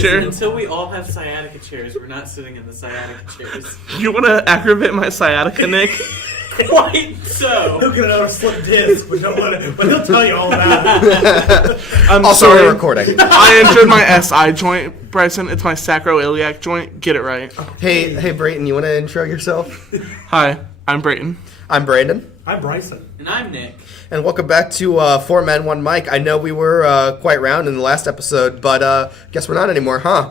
chair. Until we all have sciatica chairs, we're not sitting in the sciatica chairs. You want to aggravate my sciatica, Nick? Quite so. He'll get another slip disc, but he'll tell you all about it. I'm Also, sorry. we're recording. I injured my SI joint, Bryson. It's my sacroiliac joint. Get it right. Hey, Brayton, you want to intro yourself? Hi, I'm Brayton. I'm Brandon. I'm Bryson. And I'm Nick. And welcome back to Four Men, One Mic. I know we were quite round in the last episode, but guess we're not anymore, huh?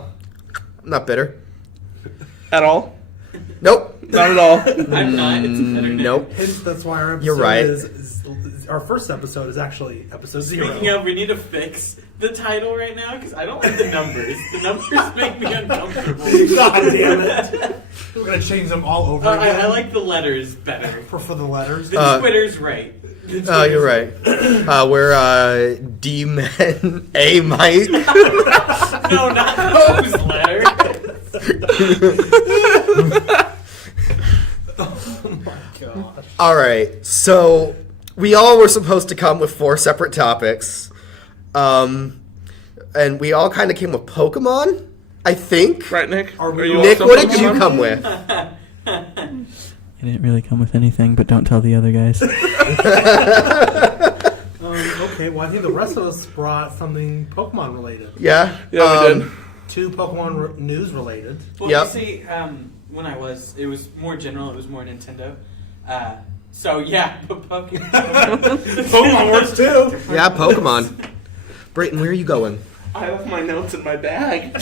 I'm not bitter. At all? Nope. Not at all. I'm not. It's a better name. Nope. Hence, that's why our episode You're right. is our first episode is actually episode 0. Speaking of, we need to fix the title right now because I don't like the numbers. The numbers make me uncomfortable. God damn it. We're going to change them all over again. I like the letters better. For the letters. The Twitter's right. Oh, you're right. We're D-Men A Mike. No, not those letters. Oh my gosh. All right, so we all were supposed to come with 4 separate topics, and we all kind of came with Pokemon, I think. Right, Nick? Are you Nick, also what did you Pokemon? come with? I didn't really come with anything, but don't tell the other guys. Okay, well, I think the rest of us brought something Pokemon related. Yeah? Yeah, we did. 2 Pokemon news related. Well, Yep. you see, when it was more general. It was more Nintendo. So yeah, Pokemon. Pokemon works too. Yeah, Pokemon. Brayton, where are you going? I left my notes in my bag.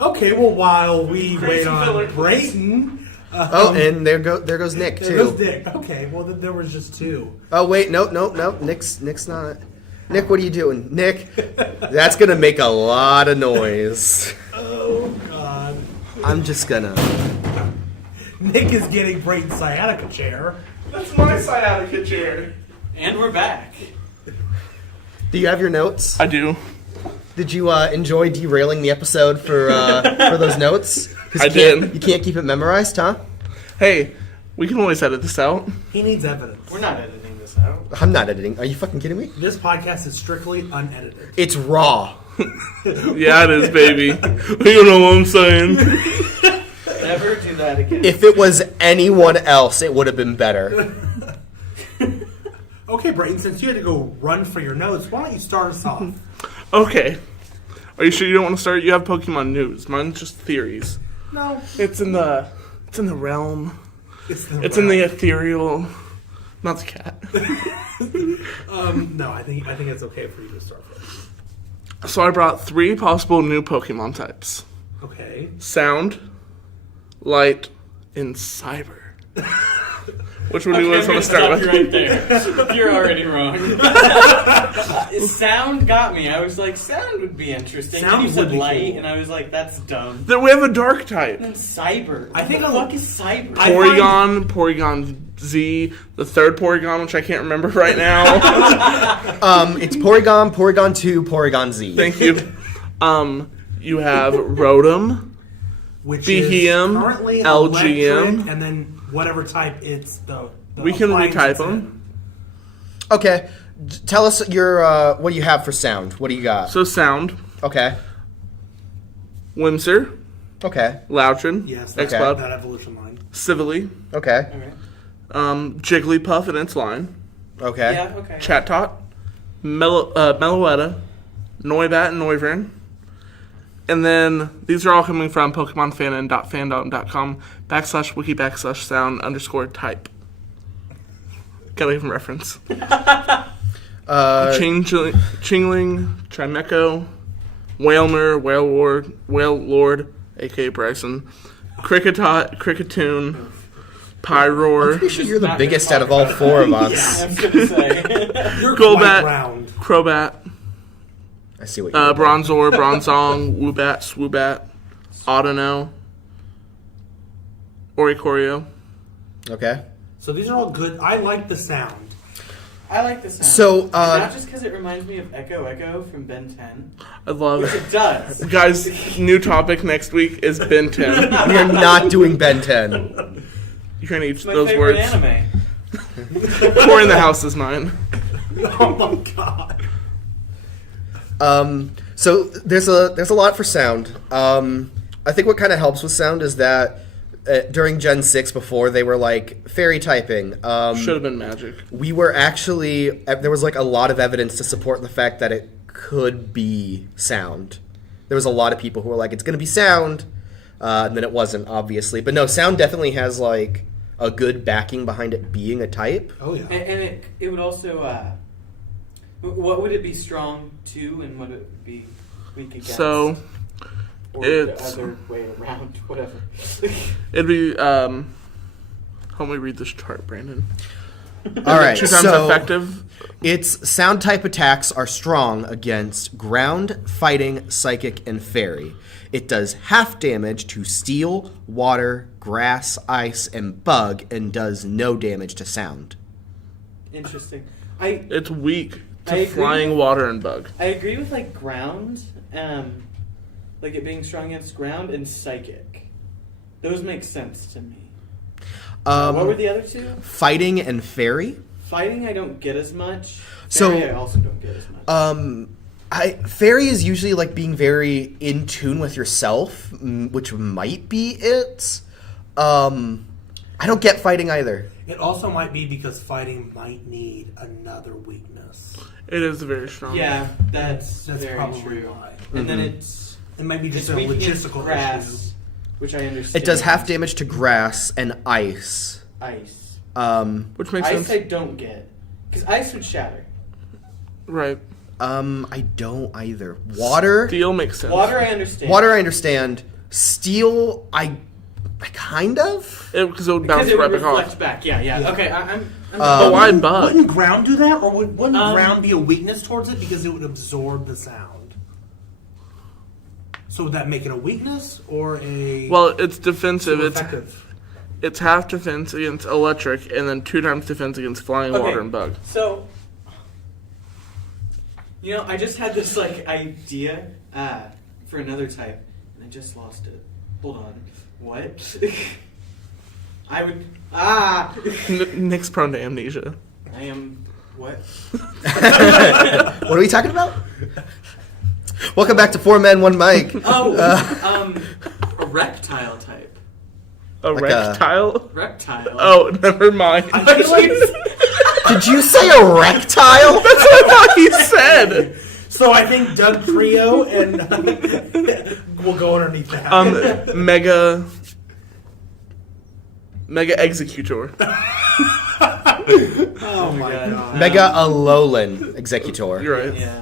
Okay, well, while we Create wait some on filler, please. Brayton... And there goes Nick, there too. goes Dick. Okay, well, there was just 2. Oh, wait, no. Nick's not. Nick, what are you doing? Nick, that's going to make a lot of noise. Oh, God. I'm just gonna... Nick is getting Brayton's sciatica chair. That's my sciatica chair. And we're back. Do you have your notes? I do. Did you enjoy derailing the episode for those notes? 'Cause I you can't- did. You can't keep it memorized, huh? Hey, we can always edit this out. He needs evidence. We're not editing this out. I'm not editing. Are you fucking kidding me? This podcast is strictly unedited. It's raw. Yeah, it is, baby. You know what I'm saying? Never do that again. If it was anyone else, it would have been better. Okay, Brayton, since you had to go run for your notes, why don't you start us off? Okay. Are you sure you don't want to start? You have Pokemon news. Mine's just theories. No. It's in the realm. It's in the ethereal. Not the cat. No, I think it's okay for you to start first. So I brought 3 possible new Pokemon types: Okay. Sound, Light, and Cyber. Which one do you guys want to start with? Right there. You're already wrong. Sound got me. I was like, sound would be interesting. Sound And you said would be light, cool. and I was like, that's dumb. Then we have a Dark type. And then cyber. I think what the I'll- fuck is cyber? I- Porygon Z, the 3rd Porygon, which I can't remember right now. It's Porygon, Porygon 2, Porygon Z. Thank you. You have Rotom. Which BGM, is currently LGM. electric, and then whatever type it's the We can appliance retype it's in. them. Okay. Tell us your what do you have for sound? What do you got? So Sound, Okay. Whimsir, Okay. Loudron, Yes, that's X-Cloud, that evolution line. Civilly, Okay. Okay. Jigglypuff in its line, Okay. Yeah, okay. Chatot, Meloetta, Noibat, and Noivern. And then these are all coming from PokemonFandom.fandom.com/wiki/sound_type. Gotta give them reference. Chingling, Chimecho, Wailmer, Wailord, aka Bryson, Cricketot, Cricketoon, Pyroar, Pretty sure you're the Not biggest gonna out of all talk 4 of I us. was gonna say. You're Golbat. quite round. Crobat, I see what you're Bronzor, Bronzong, Woobat, Swoobat, Audino, Oricorio. Okay. So these are all good. I like the sound. I like the sound. So, And not just because it reminds me of Echo Echo from Ben 10. I love Which it. it does. Guys, new topic next week is Ben 10. We are not doing Ben 10. You're gonna eat It's my those favorite words. anime. Or in the house is mine. Oh my god. So there's a lot for sound. I think what kind of helps with sound is that during Gen 6 before they were like fairy typing. Should have been magic. We were actually there was like a lot of evidence to support the fact that it could be sound. There was a lot of people who were like, it's going to be sound, and then it wasn't, obviously. But no, sound definitely has like a good backing behind it being a type. Oh yeah. And it would also. What would it be strong to, and what would it be weak against? So or it's the other way around, whatever. it'd be. Help me read this chart, Brandon. All right, 2 times so effective. its sound type attacks are strong against ground, fighting, psychic, and fairy. It does half damage to steel, water, grass, ice, and bug, and does no damage to sound. Interesting. It's weak I to agree flying, with- water, and bug. I agree with like ground, like it being strong against ground and psychic. Those make sense to me. What were the other two? Fighting and fairy. Fighting, I don't get as much. So- Fairy, I also don't get as much. Fairy is usually like being very in tune with yourself, which might be it. I don't get fighting either. It also might be because fighting might need another weakness. It is very strong. Yeah, that's very probably true. why. And then it's It might be just a weak against logistical grass, issue. which I understand. It does half damage to grass and ice. Ice. Which makes Ice sense. I don't get because ice would shatter. Right. I don't either. Water. Steel makes sense. Water I understand. Water, I understand. Steel, I kind of. Because it would because bounce it right would back reflect off. back. Yeah. Okay, I'm But why bug? Wouldn't ground do that, or wouldn't Um, ground be a weakness towards it because it would absorb the sound? So would that make it a weakness or a Well, it's defensive. too It's effective? it's half defense against electric, and then 2 times defense against flying, Okay. water, and bug. So, I just had this like idea for another type, and I just lost it. Hold on. What? I would. Nick's prone to amnesia. I am. What? What are we talking about? Welcome back to 4 Men, 1 Mic. Oh, a reptile type. A Like a- reptile? Reptile. Oh, never mind. I feel like Did you say a rectile? That's what I thought he said. so. I think Doug Trio and we'll go underneath that. Mega Executor. oh my god. Mega Alolan Executor. You're right. Yeah.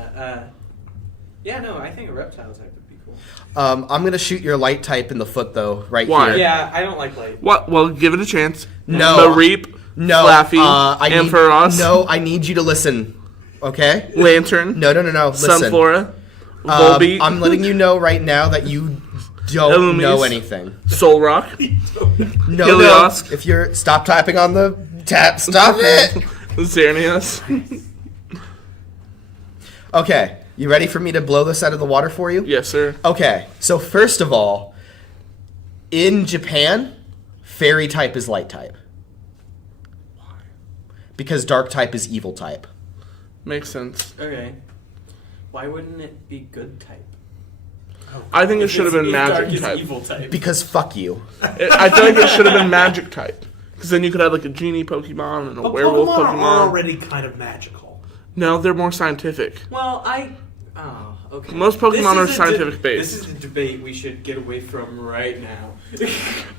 No, I think a reptile type would be cool. I'm gonna shoot your light type in the foot though, right Why? here. Yeah, I don't like light. What? Well, give it a chance. No. Mareep, No, Flaffy, Ampharos. Ampharos, No, I need you to listen. Okay? Lantern, No. Listen. Sunflora, Volbeat, I'm letting you know right now that you don't know Illumise. anything. Solrock, No. Helios. If you're stop typing on the tap, stop it. Xerneas. Okay, you ready for me to blow this out of the water for you? Yes, sir. Okay, so first of all, in Japan, fairy type is light type. Because dark type is evil type. Makes sense. Okay. Why wouldn't it be good type? I think it should have been If dark magic is type. evil type. Because fuck you. I feel like it should have been magic type. Because then you could have like a genie Pokemon and a But werewolf Pokemon Pokemon. are already kind of magical. No, they're more scientific. Well, Oh, okay. Most Pokemon This is are a scientific based. This is a debate we should get away from right now.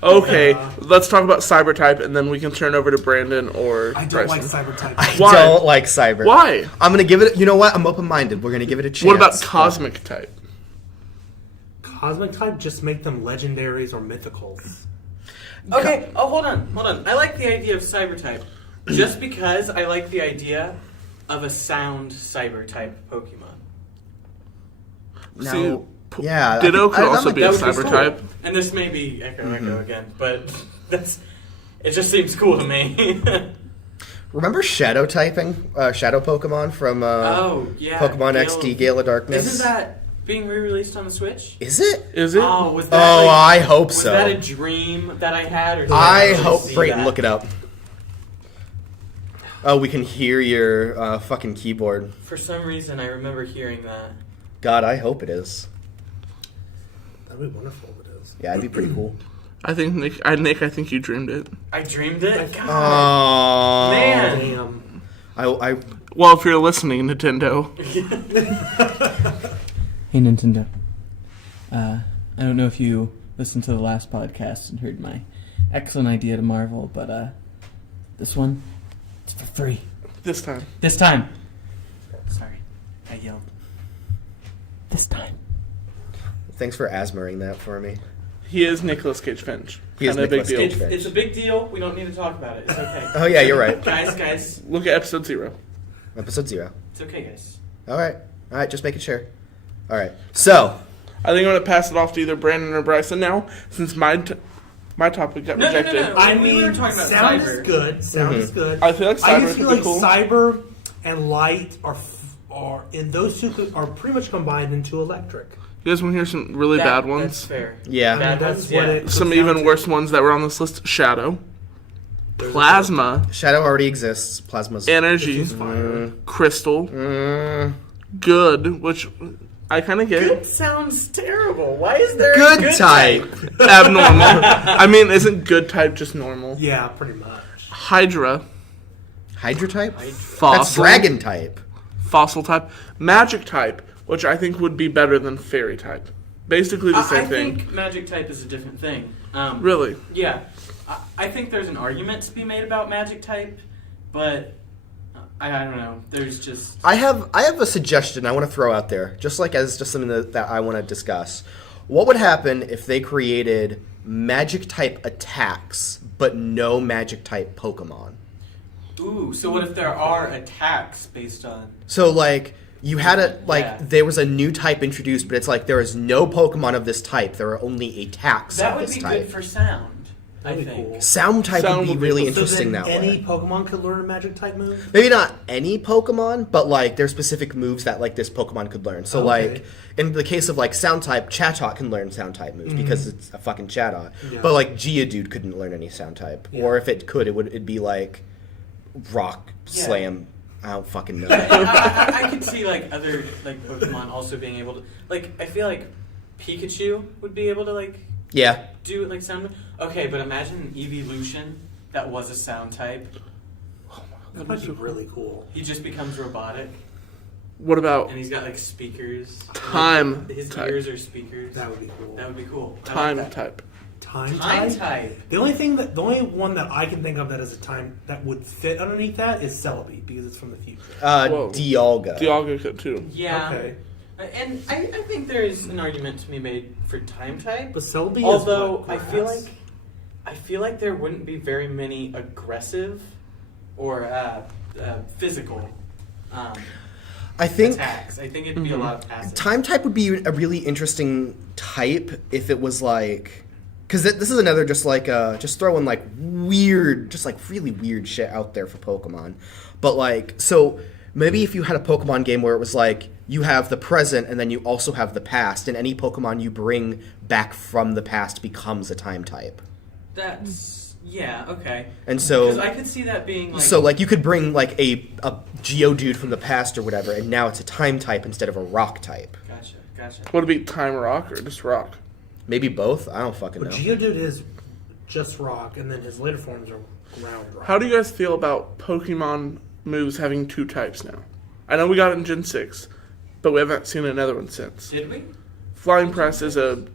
Okay, let's talk about cyber type, and then we can turn over to Brandon or I don't like Bryson. cyber type. I Why? don't like cyber. Why? I'm gonna give it. You know what? I'm open-minded. We're gonna give it a chance. What about cosmic type? Cosmic type, just make them legendaries or mythicals. Okay. Oh, hold on. I like the idea of cyber type, just because I like the idea of a sound cyber type Pokemon. No. See, Yeah. Ditto I could I'm also like be a That would cyber cool. type. And this may be Echo again, but it just seems cool to me. Remember shadow typing, shadow Pokemon from Oh yeah. Pokemon Gale- XD Gale of Darkness? Isn't that being re-released on the Switch? Is it? Is it? Oh, was that? Oh, like, I hope was so. that a dream that I had, or did I actually hope. see Brayton, that? look it up. Oh, we can hear your fucking keyboard. For some reason, I remember hearing that. God, I hope it is. That'd be wonderful if it is. Yeah, it'd be pretty cool. I think Nick, I think you dreamed it. I dreamed it. God, Oh man. Damn. I Well, if you're listening, Nintendo. Hey, Nintendo. I don't know if you listened to the last podcast and heard my excellent idea to Marvel, but this one, it's for free. This time. This time. Sorry, I yelled. This time. Thanks for asmering that for me. He is Nicolas Cage Finch. He is Kinda a big Nicolas deal. Cage Finch. It's a big deal. We don't need to talk about it. It's okay. Oh yeah, you're right. guys. Look at episode 0. Episode 0. It's okay, guys. All right, just making sure. All right, so I think I'm going to pass it off to either Brandon or Bryson now, since my topic got rejected. No. I We were mean, talking about sound cyber. is good. Sound is good. I feel like I cyber just feel could be like cool. cyber and light are in those two are pretty much combined into electric. You guys want to hear some really bad ones? That's fair. yeah. Bad That's ones, what yeah. it Some comes even down to. worse ones that were on this list. Shadow. Plasma. Shadow already exists. Plasma's Energy. It's fire. Crystal. Mm, Good, which I kind of get. Good sounds terrible. Why is there good, a good type. Abnormal. I mean, isn't good type just normal? Yeah, pretty much. Hydra. Hydra type. Fossil. That's dragon type. Fossil type. Magic type, which I think would be better than fairy type. Basically the same I thing. think magic type is a different thing. Really? Yeah. I think there's an argument to be made about magic type, but I don't know. There's just... I have a suggestion I want to throw out there, just something that I want to discuss. What would happen if they created magic type attacks, but no magic type Pokemon? Ooh, so what if there are attacks based on... So like you had Yeah. there was a new type introduced, but it's like there is no Pokemon of this type. There are only attacks That of would this be type. good for sound, I That'd be think. cool. Sound type Sound would be would be really cool. interesting so that then any way. Pokemon could learn a magic type move? Maybe not any Pokemon, but like there's specific moves that like this Pokemon could learn. So Okay. like in the case of like Sound type, Chatot can learn Sound type moves because it's a fucking Chatot. Yeah. But like Geodude couldn't learn any Sound type, Yeah. or if it could, it'd be like Rock Yeah. Slam. I don't fucking know. I could see like other like Pokemon also being able to like. I feel like Pikachu would be able to like Yeah. do like sound. Okay, but imagine an evolution that was a sound type. That might be really cool. He just becomes robotic, What about and he's got like speakers. Time His type. ears are speakers. That would be cool. That would be cool. I time like that. type? Time Time type? type. The only one that I can think of that is a time that would fit underneath that is Celebi because it's from the future. Whoa. Dialga. Dialga could too. Yeah. Okay. And I think there's an argument to be made for time type. But Celebi Although is what, I feel like there wouldn't be very many aggressive or physical I think attacks. I think it'd be a lot of passive. Time type would be a really interesting type if it was like, because this is another just throwing like weird, just like really weird shit out there for Pokemon. But like, so maybe if you had a Pokemon game where it was like you have the present and then you also have the past, and any Pokemon you bring back from the past becomes a time type. That's okay. And so, because I could see that being like so like you could bring like a Geodude from the past or whatever, and now it's a time type instead of a rock type. Gotcha. Would it be time rock or just rock? Maybe both. I don't fucking But know. Geodude is just rock, and then his later forms are ground rock. How do you guys feel about Pokemon moves having 2 types now? I know we got it in Gen 6, but we haven't seen another one since. Did we? Flying Press is learned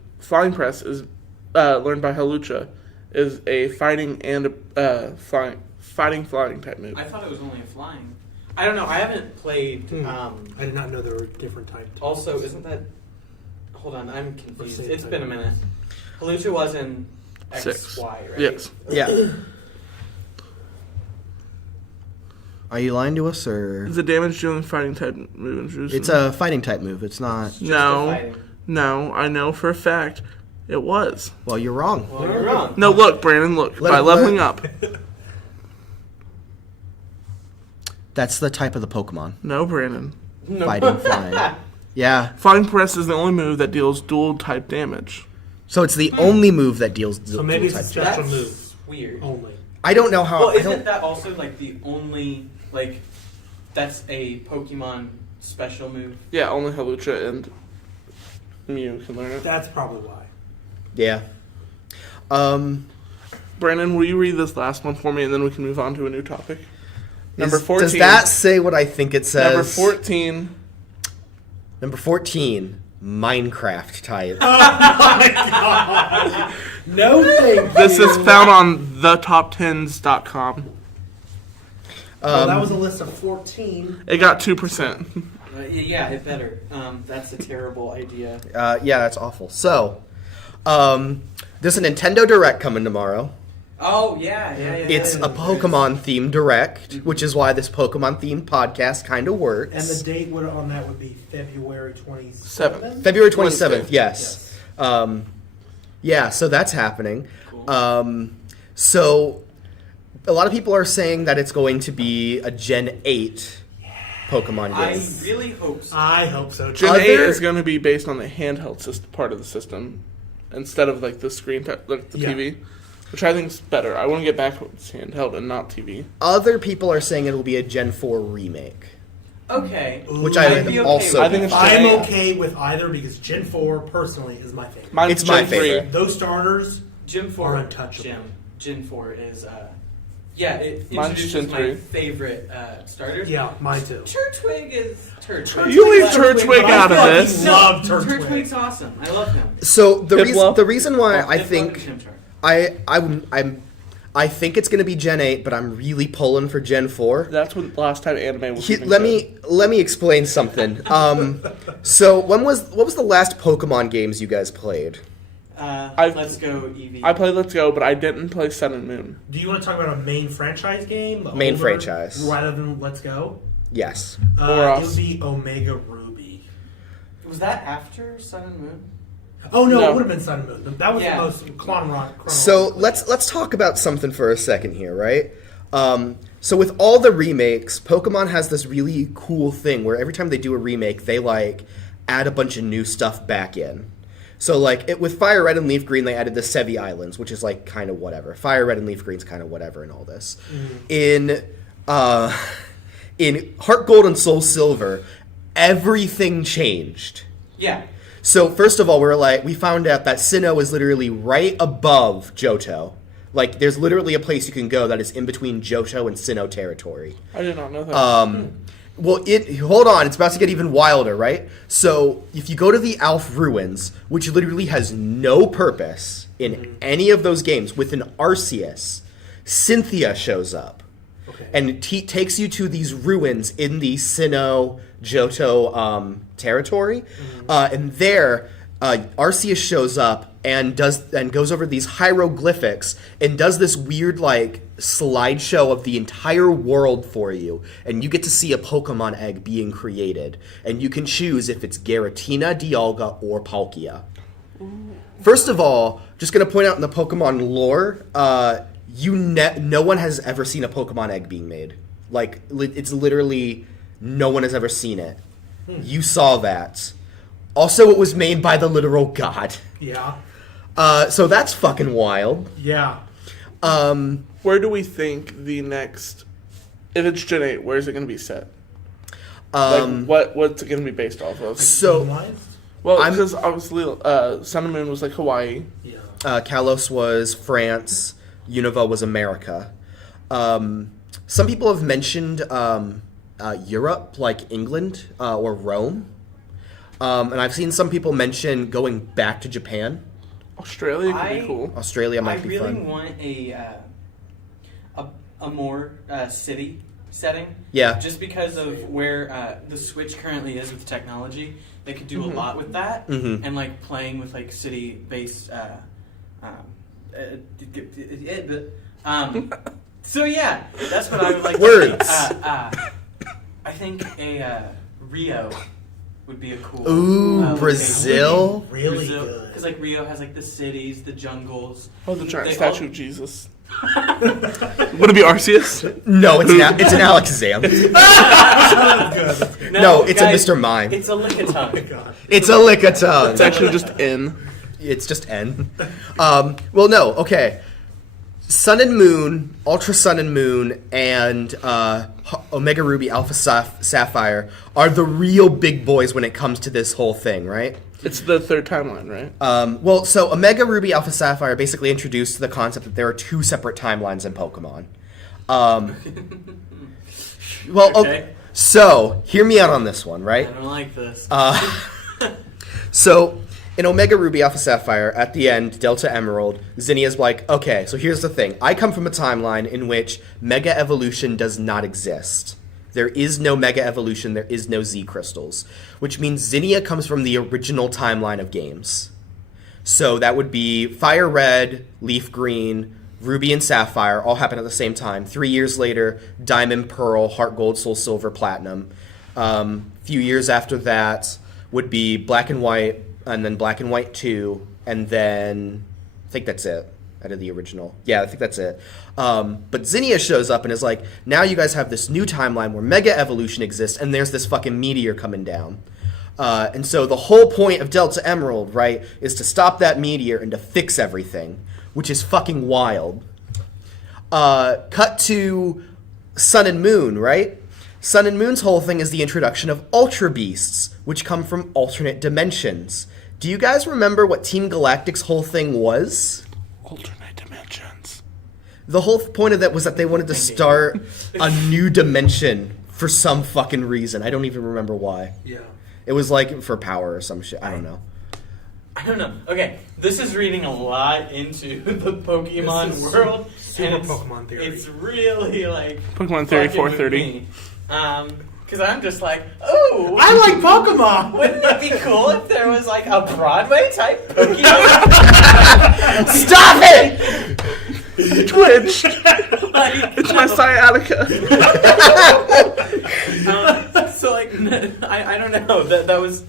by Halucha, is a fighting and a flying type move. I thought it was only a flying. I don't know. I haven't played. I did not know there were different types. Also, isn't that? Hold on, I'm confused. Same It's type. been a minute. Halucha was in X, 6. Y, right? Yes. Yeah. Are you lying to us, or It's a damage dealing fighting type move introduced. it's a fighting type move? It's not. Just the No. fighting. No, I know for a fact it was. Well, you're wrong. Well, you're wrong. No, look, Brandon, look. Let By it- leveling up. That's the type of the Pokemon. No, Brandon. No. Fighting, flying. Yeah. Flying Press is the only move that deals dual type damage. So it's the only move that deals So maybe it's a type. special That's move weird. only. I don't know how. Well, I isn't don't, that also like the only like that's a Pokemon special move. Yeah, only Hawlucha and Mew can learn it. That's probably why. Yeah. Brandon, will you read this last one for me, and then we can move on to a new topic? Number 14. Does that say what I think it says? Number 14. Number 14. Minecraft type. No thank This you. is found on thetop10s.com. Well, that was a list of 14. It got 2%. Yeah, it better. That's a terrible idea. Yeah, that's awful. So, there's a Nintendo Direct coming tomorrow. Oh, yeah. It's a Pokemon-themed Direct, which is why this Pokemon-themed podcast kind of works. And the date on that would be February 27th? February 27th, Wednesday. yes. Yeah, so that's happening. Cool. So, a lot of people are saying that it's going to be a Gen 8 Pokemon game. I really hope so. I hope so. Gen Other- 8 is going to be based on the handheld part of the system instead of like the screen, like the Yeah. TV, which I think is better. I want to get back to handheld and not TV. Other people are saying it will be a Gen 4 remake. Okay. Which Ooh, I I'd be okay also- with I think that. it's I'm Gen 8. okay with either because Gen 4 personally is my favorite. Mine's It's my Gen 3. favorite. Those starters Gen 4 are untouchable. Gen 4 is it Mine's introduces Gen my 3. favorite starters. Yeah, mine too. Turtwig is Turtwig. You leave Turtwig, Turtwig but out of I this. love Turtwig. Turtwig's awesome. I love him. So Piplup? the reason why I Piplup think is Chimchar. I think it's going to be Gen 8, but I'm really pulling for Gen 4. That's when last time anime was. even Let good. me explain something. So what was the last Pokemon games you guys played? Let's go Eevee. I played Let's Go, but I didn't play Sun and Moon. Do you want to talk about a main franchise game? The Main older- franchise. Rather than Let's Go? Yes. Or It else. would be Omega Ruby. Was that after Sun and Moon? Oh, no, No. it would have been Sun and Moon. That was Yeah. the most chronological. So let's talk about something for a second here, right? So with all the remakes, Pokemon has this really cool thing where every time they do a remake, they like add a bunch of new stuff back in. So like with Fire Red and Leaf Green, they added the Sevi Islands, which is like kind of whatever. Fire Red and Leaf Green's kind of whatever in all this. In Heart Gold and Soul Silver, everything changed. Yeah. So first of all, we found out that Sinnoh is literally right above Johto. Like, there's literally a place you can go that is in between Johto and Sinnoh territory. I did not know that. Well, hold on, it's about to get even wilder, right? So if you go to the Alph Ruins, which literally has no purpose in any of those games, with an Arceus, Cynthia shows up. Okay. And it takes you to these ruins in the Sinnoh Johto territory, and there Arceus shows up and goes over these hieroglyphics and does this weird like slideshow of the entire world for you, and you get to see a Pokemon egg being created, and you can choose if it's Giratina, Dialga, or Palkia. First of all, just gonna point out in the Pokemon lore, no one has ever seen a Pokemon egg being made. Like, it's literally no one has ever seen it. You saw that. Also, it was made by the literal god. Yeah. So that's fucking wild. Yeah. Where do we think the next, if it's Gen 8, where is it going to be set? What's it going to be based off of? So, Realized? Well, because obviously Sun and Moon was like Hawaii. Yeah. Kalos was France. Unova was America. Some people have mentioned Europe, like England or Rome. And I've seen some people mention going back to Japan. Australia could be cool. Australia might be really fun. want a more city setting. Yeah. Just because of where the Switch currently is with technology, they could do a lot with that, and like playing with like city-based. So yeah, that's what I would like. Words. I think a Rio would be a cool. Ooh, location. Brazil. Really good. Because like Rio has like the cities, the jungles. Oh, the giant They statue all- of Jesus. Would it be Arceus? No, it's an Alakazam. No, it's guys, a Mr. Mime. It's a Lickitung. God. It's a Lickitung. It's actually just N. It's just N. Well, no, okay. Sun and Moon, Ultra Sun and Moon, and Omega Ruby, Alpha Sapphire are the real big boys when it comes to this whole thing, right? It's the third timeline, right? Well, so Omega Ruby, Alpha Sapphire basically introduced the concept that there are two separate timelines in Pokemon. Okay. So hear me out on this one, right? I don't like this. So, in Omega Ruby, Alpha Sapphire, at the end, Delta Emerald, Zinnia's like, okay, so here's the thing. I come from a timeline in which Mega Evolution does not exist. There is no Mega Evolution, there is no Z Crystals. Which means Zinnia comes from the original timeline of games. So that would be Fire Red, Leaf Green, Ruby and Sapphire all happen at the same time. 3 years later, Diamond, Pearl, Heart Gold, Soul Silver, Platinum. Few years after that would be Black and White, and then Black and White 2, and then I think that's it out of the original. Yeah, I think that's it. But Zinnia shows up and is like, now you guys have this new timeline where Mega Evolution exists, and there's this fucking meteor coming down. And so the whole point of Delta Emerald, right, is to stop that meteor and to fix everything, which is fucking wild. Cut to Sun and Moon, right? Sun and Moon's whole thing is the introduction of Ultra Beasts, which come from alternate dimensions. Do you guys remember what Team Galactic's whole thing was? Alternate dimensions. The whole point of that was that they wanted to start a new dimension for some fucking reason. I don't even remember why. Yeah. It was like for power or some shit. I don't know. I don't know. Okay, this is reading a lot into the Pokemon world. Super and Pokemon theory. It's really like Pokemon Theory fucking with 430. me. Because I'm just like, oh, I like Pokemon! wouldn't it be cool if there was like a Broadway type Pokemon? Stop it! Twitch! Like, It's my sciatica. so like, I don't know. That was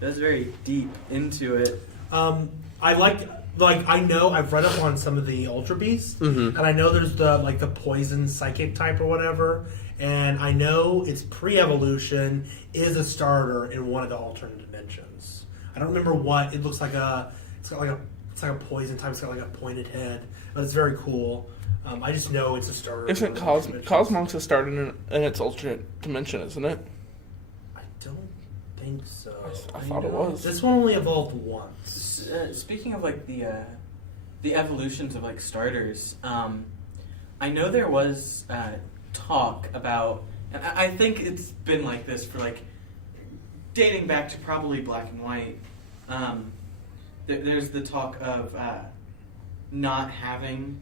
very deep into it. I like I know I've read up on some of the Ultra Beasts, and I know there's the poison psychic type or whatever, and I know its pre-evolution is a starter in one of the alternate dimensions. I don't remember what it looks like. It's like a poison type. It's got like a pointed head, but it's very cool. I just know it's a starter. Isn't Cosmox a starter in its alternate dimension, isn't it? I don't think so. I thought it was. This one only evolved once. Speaking of like the evolutions of like starters, I know there was talk about, and I think it's been like this for like dating back to probably Black and White. There's the talk of not having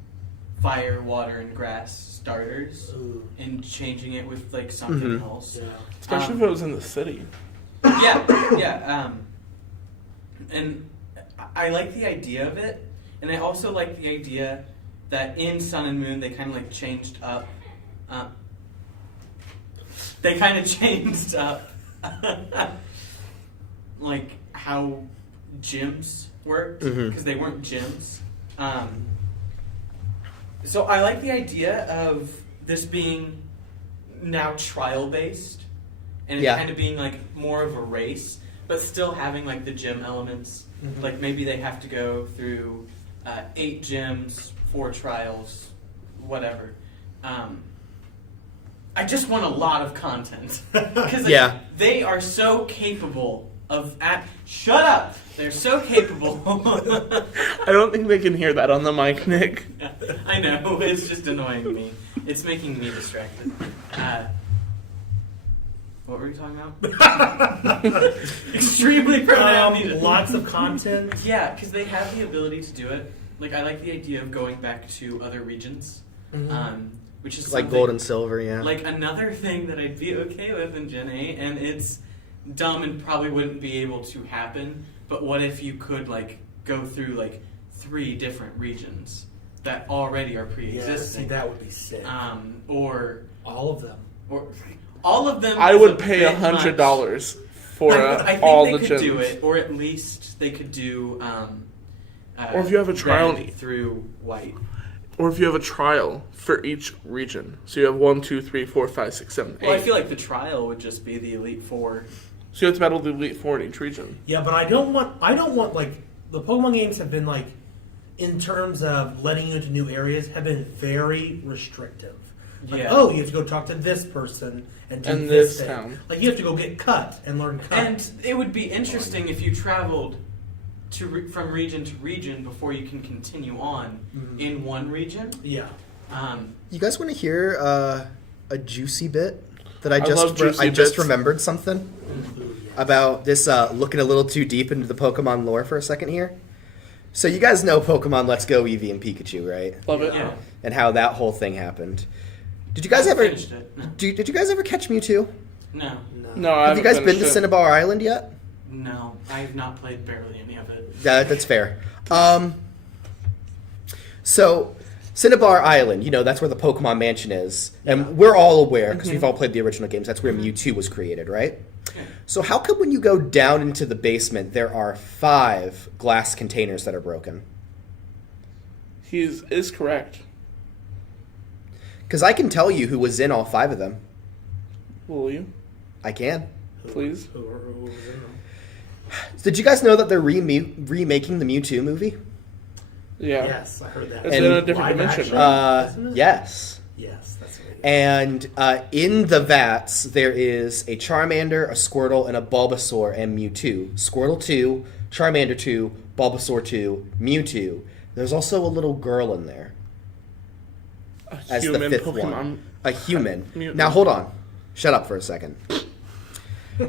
fire, water, and grass starters. Ooh. And changing it with like something else. Yeah. Especially if it was in the city. Yeah. And I like the idea of it, and I also like the idea that in Sun and Moon they kind of like changed up. Like how gyms worked, because they weren't gyms. So I like the idea of this being now trial based, and it kind of being like more of a race, but still having like the gym elements. Like maybe they have to go through 8 gyms, 4 trials, whatever. I just want a lot of content because they are so capable of. Shut up! They're so capable. I don't think they can hear that on the mic, Nick. I know, it's just annoying me. It's making me distracted. What were we talking about? Extremely pronoun. Lots of content. Yeah, because they have the ability to do it. Like, I like the idea of going back to other regions, which is like gold and silver, yeah. Like another thing that I'd be okay with in Gen 8, and it's dumb and probably wouldn't be able to happen, but what if you could like go through like 3 different regions that already are pre-existing? Yeah, see, that would be sick. Or all of them. Or all of them. I would pay $100 for I think all they the could gyms. do it, or at least they could do. Or if you have a trial red through white. Or if you have a trial for each region. So you have 1, 2, 3, 4, 5, 6, 7, 8. Well, I feel like the trial would just be the Elite Four. So you have to battle the Elite Four in each region. Yeah, but I don't want like the Pokemon games have been like in terms of letting you into new areas, have been very restrictive. Like, Yeah. oh, you have to go talk to this person and do And this this thing. town. Like, you have to go get cut and learn cut. And it would be interesting if you traveled from region to region before you can continue on in one region. yeah. You guys want to hear a juicy bit that I love juicy I just bits. remembered something about this? Looking a little too deep into the Pokemon lore for a second here. So you guys know Pokemon Let's Go Eevee and Pikachu, right? Love it. Yeah. And how that whole thing happened. Did you guys I ever? finished it. No. Did you guys ever catch Mewtwo? No. No, I Have you guys been to finished it. Cinnabar Island yet? No. I have not played barely any of it. That's fair. So, Cinnabar Island, that's where the Pokemon Mansion is. And we're all aware, because we've all played the original games, that's where Mewtwo was created, right? Yeah. So how come when you go down into the basement, there are 5 glass containers that are broken? He is correct. Because I can tell you who was in all 5 of them. Will you? I can. Please? Who was in them? Did you guys know that they're remaking the Mewtwo movie? Yeah. Yes, I heard that. It's And in a different live dimension, action? right? Isn't it? Yes. Yes, that's what it is. And in the vats, there is a Charmander, a Squirtle, and a Bulbasaur and Mewtwo. Squirtle 2, Charmander 2, Bulbasaur 2, Mewtwo. There's also a little girl in there A as the human 5th Pokemon. one. A human. Mutant. Now, hold on. Shut up for a second.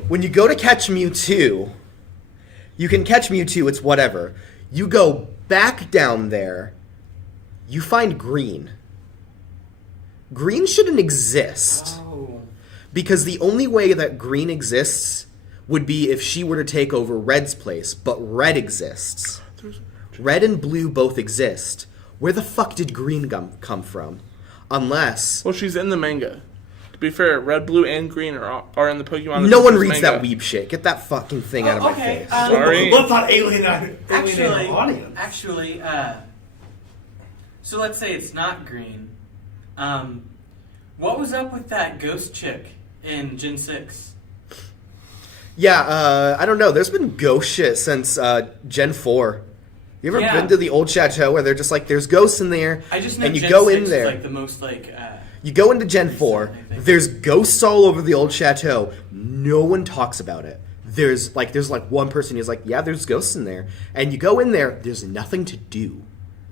When you go to catch Mewtwo, you can catch Mewtwo, it's whatever. You go back down there, you find Green. Green shouldn't exist. Oh. Because the only way that Green exists would be if she were to take over Red's place, but Red exists. Red and Blue both exist. Where the fuck did Green come from? Unless... Well, she's in the manga. To be fair, red, blue, and green are in the Pokemon. No one Adventures reads manga. that weeb shit. Get that fucking thing out of my okay, face. Sorry. Let's not alienate Actually, the audience. So let's say it's not green. What was up with that ghost chick in Gen 6? Yeah, I don't know. There's been ghost shit since Gen 4. You ever Yeah. been to the old chateau where they're just like, there's ghosts in there, I just know and you Gen go 6 in there. is like the most like. You go into Gen 4, Recent, I think. there's ghosts all over the old chateau. No one talks about it. There's like one person who's like, yeah, there's ghosts in there. And you go in there, there's nothing to do.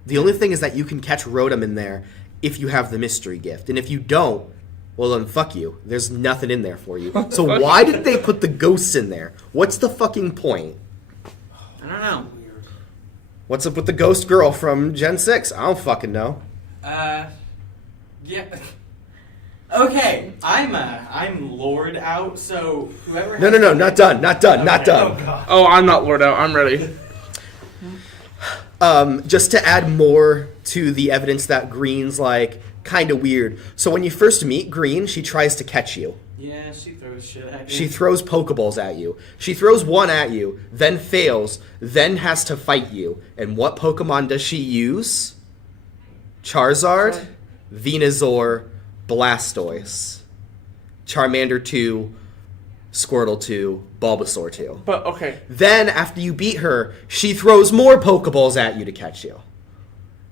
The only thing is that you can catch Rotom in there if you have the mystery gift. And if you don't, well then fuck you. There's nothing in there for you. So why did they put the ghosts in there? What's the fucking point? I don't know. What's up with the ghost girl from Gen 6? I don't fucking know. Yeah. Okay, I'm Lord out. So whoever. No, has not done, not done, not done. Oh, God. Oh, I'm not Lord Out. I'm ready. Just to add more to the evidence that Green's like kind of weird. So when you first meet Green, she tries to catch you. Yeah, she throws shit at me. She throws Pokeballs at you. She throws one at you, then fails, then has to fight you. And what Pokemon does she use? Charizard, Venusaur, Blastoise, Charmander 2, Squirtle 2, Bulbasaur 2. But okay, Then, after you beat her, she throws more Pokeballs at you to catch you.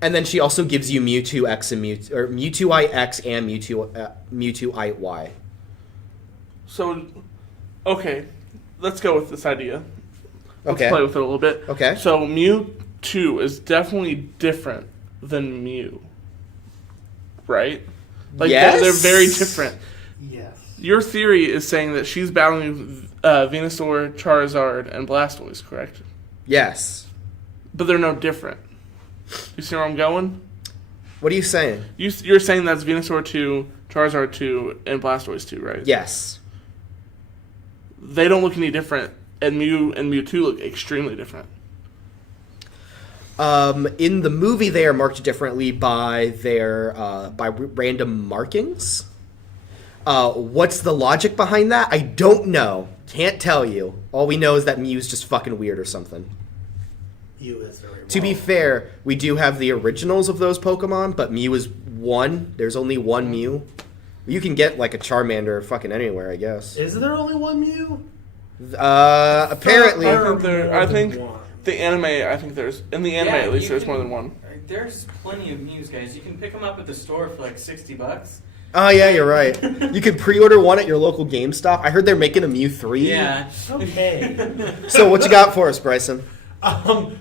And then she also gives you Mewtwo X and Mewtwo IX and Mewtwo IY. so okay, let's go with this idea. Let's Okay. play with it a little bit. Okay. So Mewtwo is definitely different than Mew, right? Like Yes. they're very different. Yes. Your theory is saying that she's battling Venusaur, Charizard, and Blastoise, correct? Yes. But they're no different. You see where I'm going? What are you saying? You're saying that's Venusaur 2, Charizard 2, and Blastoise 2, right? Yes. They don't look any different, and Mew and Mewtwo look extremely different. In the movie, they are marked differently by their by random markings. What's the logic behind that? I don't know. Can't tell you. All we know is that Mew's just fucking weird or something. You is very To be well. fair, we do have the originals of those Pokemon, but Mew is one. There's only one Mew. You can get like a Charmander fucking anywhere, I guess. Is there only one Mew? Apparently, I think More than one. The anime, I think there's in the anime at least you there's can- more than one. There's plenty of Mews, guys. You can pick them up at the store for like $60. Oh yeah, you're right. You can pre-order one at your local GameStop. I heard they're making a Mew 3. Yeah. Okay. So what you got for us, Bryson?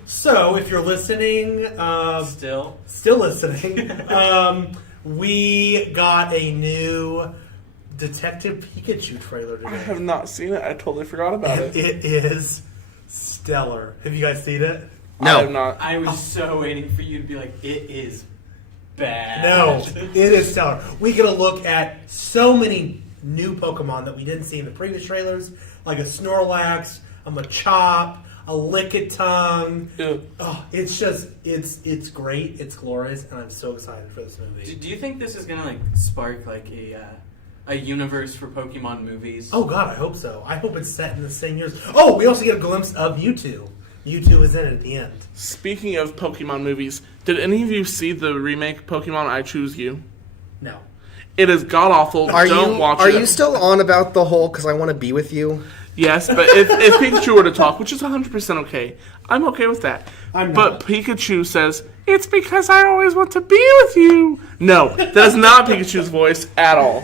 So if you're listening, Still. listening, we got a new Detective Pikachu trailer I today. have not seen it. I totally forgot about And it. it is stellar. Have you guys seen it? No. I have not. I was so waiting for you to be like, it is bad. No, it is stellar. We get a look at so many new Pokemon that we didn't see in the previous trailers, like a Snorlax, a Machop, a Lickitung. Ew. Oh, it's just it's great, it's glorious, and I'm so excited for this movie. Do you think this is gonna like spark like a universe for Pokemon movies? Oh God, I hope so. I hope it's set in the same years. Oh, we also get a glimpse of Mewtwo. Mewtwo is in it at the end. Speaking of Pokemon movies, did any of you see the remake Pokemon I Choose You? No. It is god awful. Don't watch Are it. you still on about the whole "cause I want to be with you"? Yes, but if Pikachu were to talk, which is 100% okay, I'm okay with that. I'm But not. Pikachu says, "It's because I always want to be with you." No, that is not Pikachu's voice at all.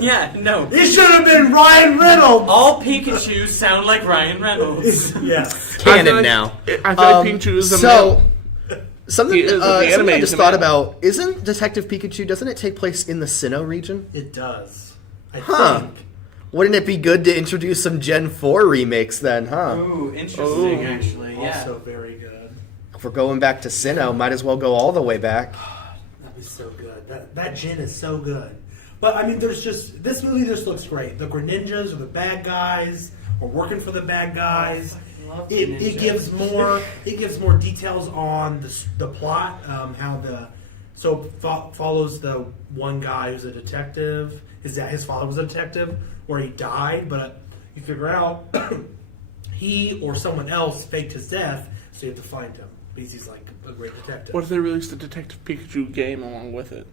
Yeah, no. It should have been Ryan Reynolds. All Pikachus sound like Ryan Reynolds. Yes. I feel Canon like- now. I feel like Pikachu is a so male. something, He is, but the something anime I is just a thought man. about. Isn't Detective Pikachu? Doesn't it take place in the Sinnoh region? It does. I Huh. think. Wouldn't it be good to introduce some Gen 4 remakes then, huh? Ooh, interesting, Ooh. actually. Yeah. Also very good. If we're going back to Sinnoh, might as well go all the way back. That'd be so good. That gin is so good. But I mean, there's just this movie just looks great. The Greninjas are the bad guys. We're working for the bad guys. I love It Greninja. gives more details on the plot. How the follows the one guy who's a detective. His father was a detective, where he died, but you figure out he or someone else faked his death, so you have to find him because he's like a great detective. What if they released a Detective Pikachu game along with it?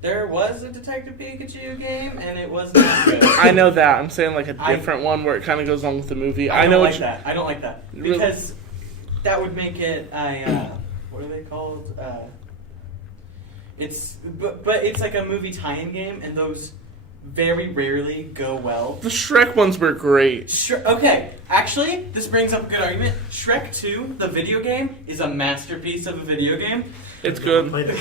There was a Detective Pikachu game, and it was not good. I know that. I'm saying like a I- different one where it kind of goes along with the movie. I know don't what like you- that. I don't like that Really? because that would make it a what are they called? But it's like a movie tie-in game, and those very rarely go well. The Shrek ones were great. Okay, actually, this brings up a good argument. Shrek 2, the video game, is a masterpiece of a video game. It's good. Played it.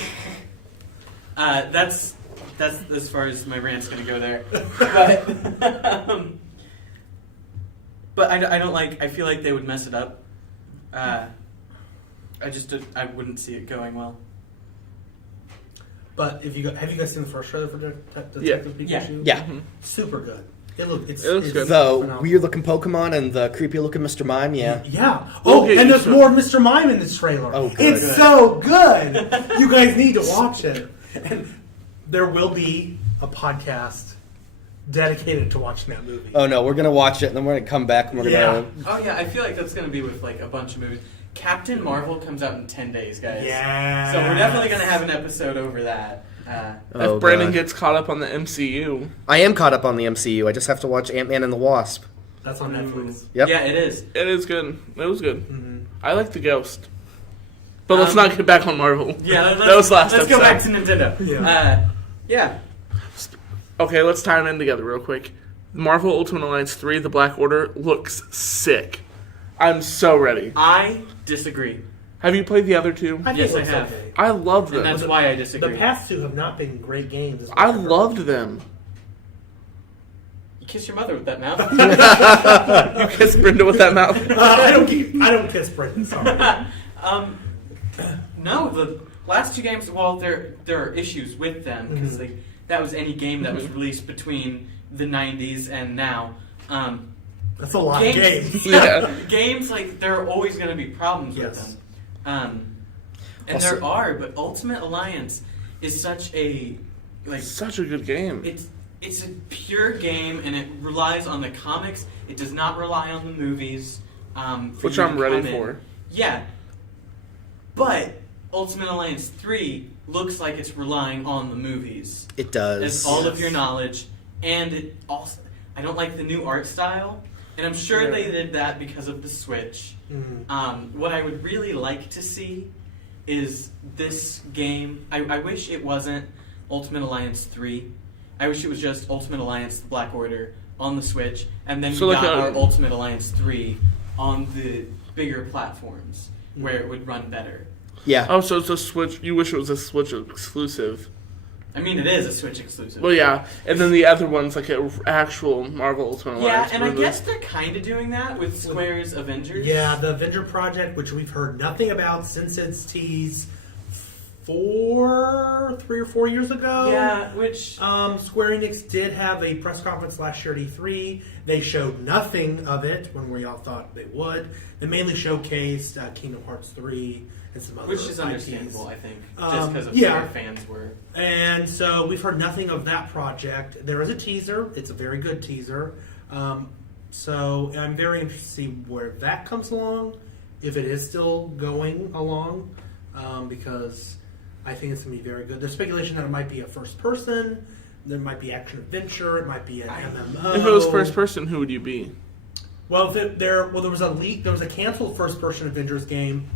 That's as far as my rant's gonna go there. But I don't like. I feel like they would mess it up. I wouldn't see it going well. But have you guys seen the first trailer for Detective Yeah. Pikachu? Yeah. Mhm. Super good. It looks good. The phenomenal. weird-looking Pokemon and the creepy-looking Mr. Mime, yeah. Yeah. Oh, Okay, and there's so- more of Mr. Mime in this trailer. Oh, good. It's so good. You guys need to watch it. And there will be a podcast dedicated to watching that movie. Oh no, we're gonna watch it and then we're gonna come back and we're gonna. Oh yeah, I feel like that's gonna be with like a bunch of movies. Captain Marvel comes out in 10 days, guys. Yeah. So we're definitely gonna have an episode over that. Oh, if Brandon God. gets caught up on the MCU, I am caught up on the MCU. I just have to watch Ant-Man and the Wasp. That's on Netflix. Yep. Yeah, it is. it is good. It was good. Mm-hmm. I like the Ghost. But let's not get back on Marvel. Yeah, that was last let's episode. go back to Nintendo. Yeah. Yeah. Okay, let's tie them in together real quick. Marvel Ultimate Alliance 3, The Black Order, looks sick. I'm so ready. I disagree. Have you played the other two? I think Yes, it looks I have. okay. I love And them. that's why I The disagree. past two have not been great games. I loved them. You kiss your mother with that mouth. You kissed Brenda with that mouth. I don't kiss Brendan. Sorry. No, the last two games, well, there are issues with them because that was any game that was released between the 90s and now. That's a lot of games. Yeah. Games, like, there are always going to be problems with Yes. them. And Also- there are, but Ultimate Alliance is such a, like, Such a good game. it's a pure game, and it relies on the comics. It does not rely on the movies. Which you I'm to ready come in. for. Yeah. But Ultimate Alliance 3 looks like it's relying on the movies. It does. As all of your knowledge, and it also, I don't like the new art style, And I'm sure they did that because of the Switch. Mm-hmm. What I would really like to see is this game. I wish it wasn't Ultimate Alliance 3. I wish it was just Ultimate Alliance: The Black Order on the Switch, and then we got our Ultimate Alliance 3 on the bigger platforms where it would run better. Yeah. Oh, so it's a Switch. You wish it was a Switch exclusive. I mean, it is a Switch exclusive. Well, yeah, and then the other one's like an actual Marvel Ultimate Alliance. Yeah, and I guess they're kind of doing that with Square's Avengers. Yeah, the Avenger project, which we've heard nothing about since its tease 3 or 4 years ago. Yeah, which Square Enix did have a press conference last year at E3. They showed nothing of it when we all thought they would. They mainly showcased Kingdom Hearts 3 and some other which is IPs. understandable, I think, just because of who yeah. our fans were. And so we've heard nothing of that project. There is a teaser. It's a very good teaser. So I'm very interested to see where that comes along, if it is still going along, because I think it's going to be very good. There's speculation that it might be a first person, there might be action adventure, it might be an MMO. If it was first person, who would you be? Well, there was a leak. There was a canceled first person Avengers game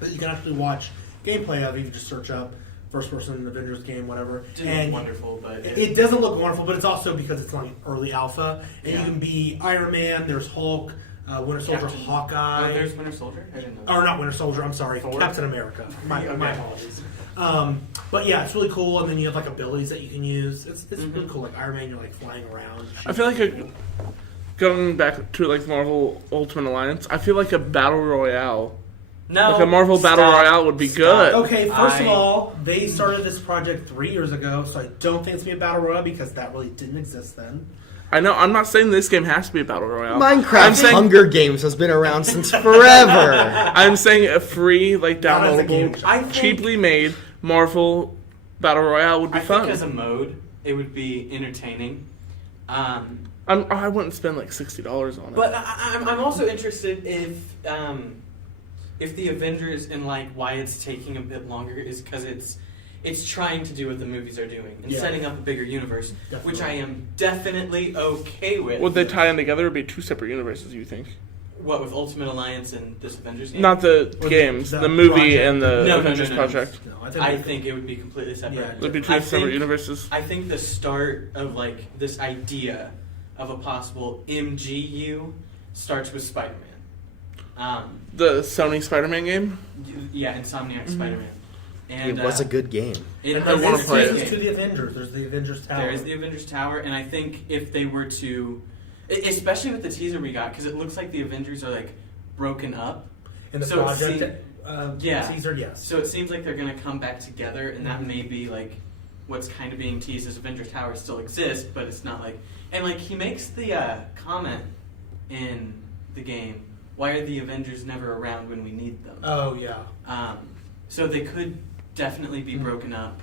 that you can actually watch gameplay of. You can just search up first person Avengers game, whatever. Didn't look wonderful, but it doesn't look wonderful, but it's also because it's on early alpha, and you can be Iron Man. There's Hulk, Winter Soldier, Hawkeye. Oh, there's Winter Soldier. I didn't know. Or not Winter Soldier. I'm sorry, Thor? Captain America. My apologies. But yeah, it's really cool, and then you have like abilities that you can use. It's really cool. Like Iron Man, you're like flying around. I feel like going back to like Marvel Ultimate Alliance, I feel like a battle royale. No, like a Marvel battle royale would be good. Okay, first of all, they started this project 3 years ago, so I don't think it's going to be a battle royale because that really didn't exist then. I know. I'm not saying this game has to be a battle royale. Minecraft Hunger Games has been around since forever. I'm saying a free, like Not as a game. downloadable, cheaply made Marvel battle royale would be I fun. think as a mode, it would be entertaining. I wouldn't spend like $60 on it. But I'm also interested if the Avengers and like why it's taking a bit longer is because it's trying to do what the movies are doing and setting up a bigger universe, which I am definitely okay with. Would they tie in together or be two separate universes, you think? What, with Ultimate Alliance and this Avengers game? Not the games, the movie project. and the No, Avengers no. project. No, I think it would be completely separate. Yeah. Would be two I separate think- universes. I think the start of like this idea of a possible MGU starts with Spider-Man. The Sony Spider-Man game? Yeah, Insomniac Spider-Man. And It was a good game. And I wanna there's play it. seasons to the Avengers. There's the Avengers Tower. There is the Avengers Tower, and I think if they were to, especially with the teaser we got, because it looks like the Avengers are like broken up. In the so it project yeah. teaser, yes. So it seems like they're going to come back together, and that may be like what's kind of being teased as Avengers Tower still exists, but it's not like. And like he makes the comment in the game, "Why are the Avengers never around when we need them?" Oh, yeah. So they could definitely be broken up.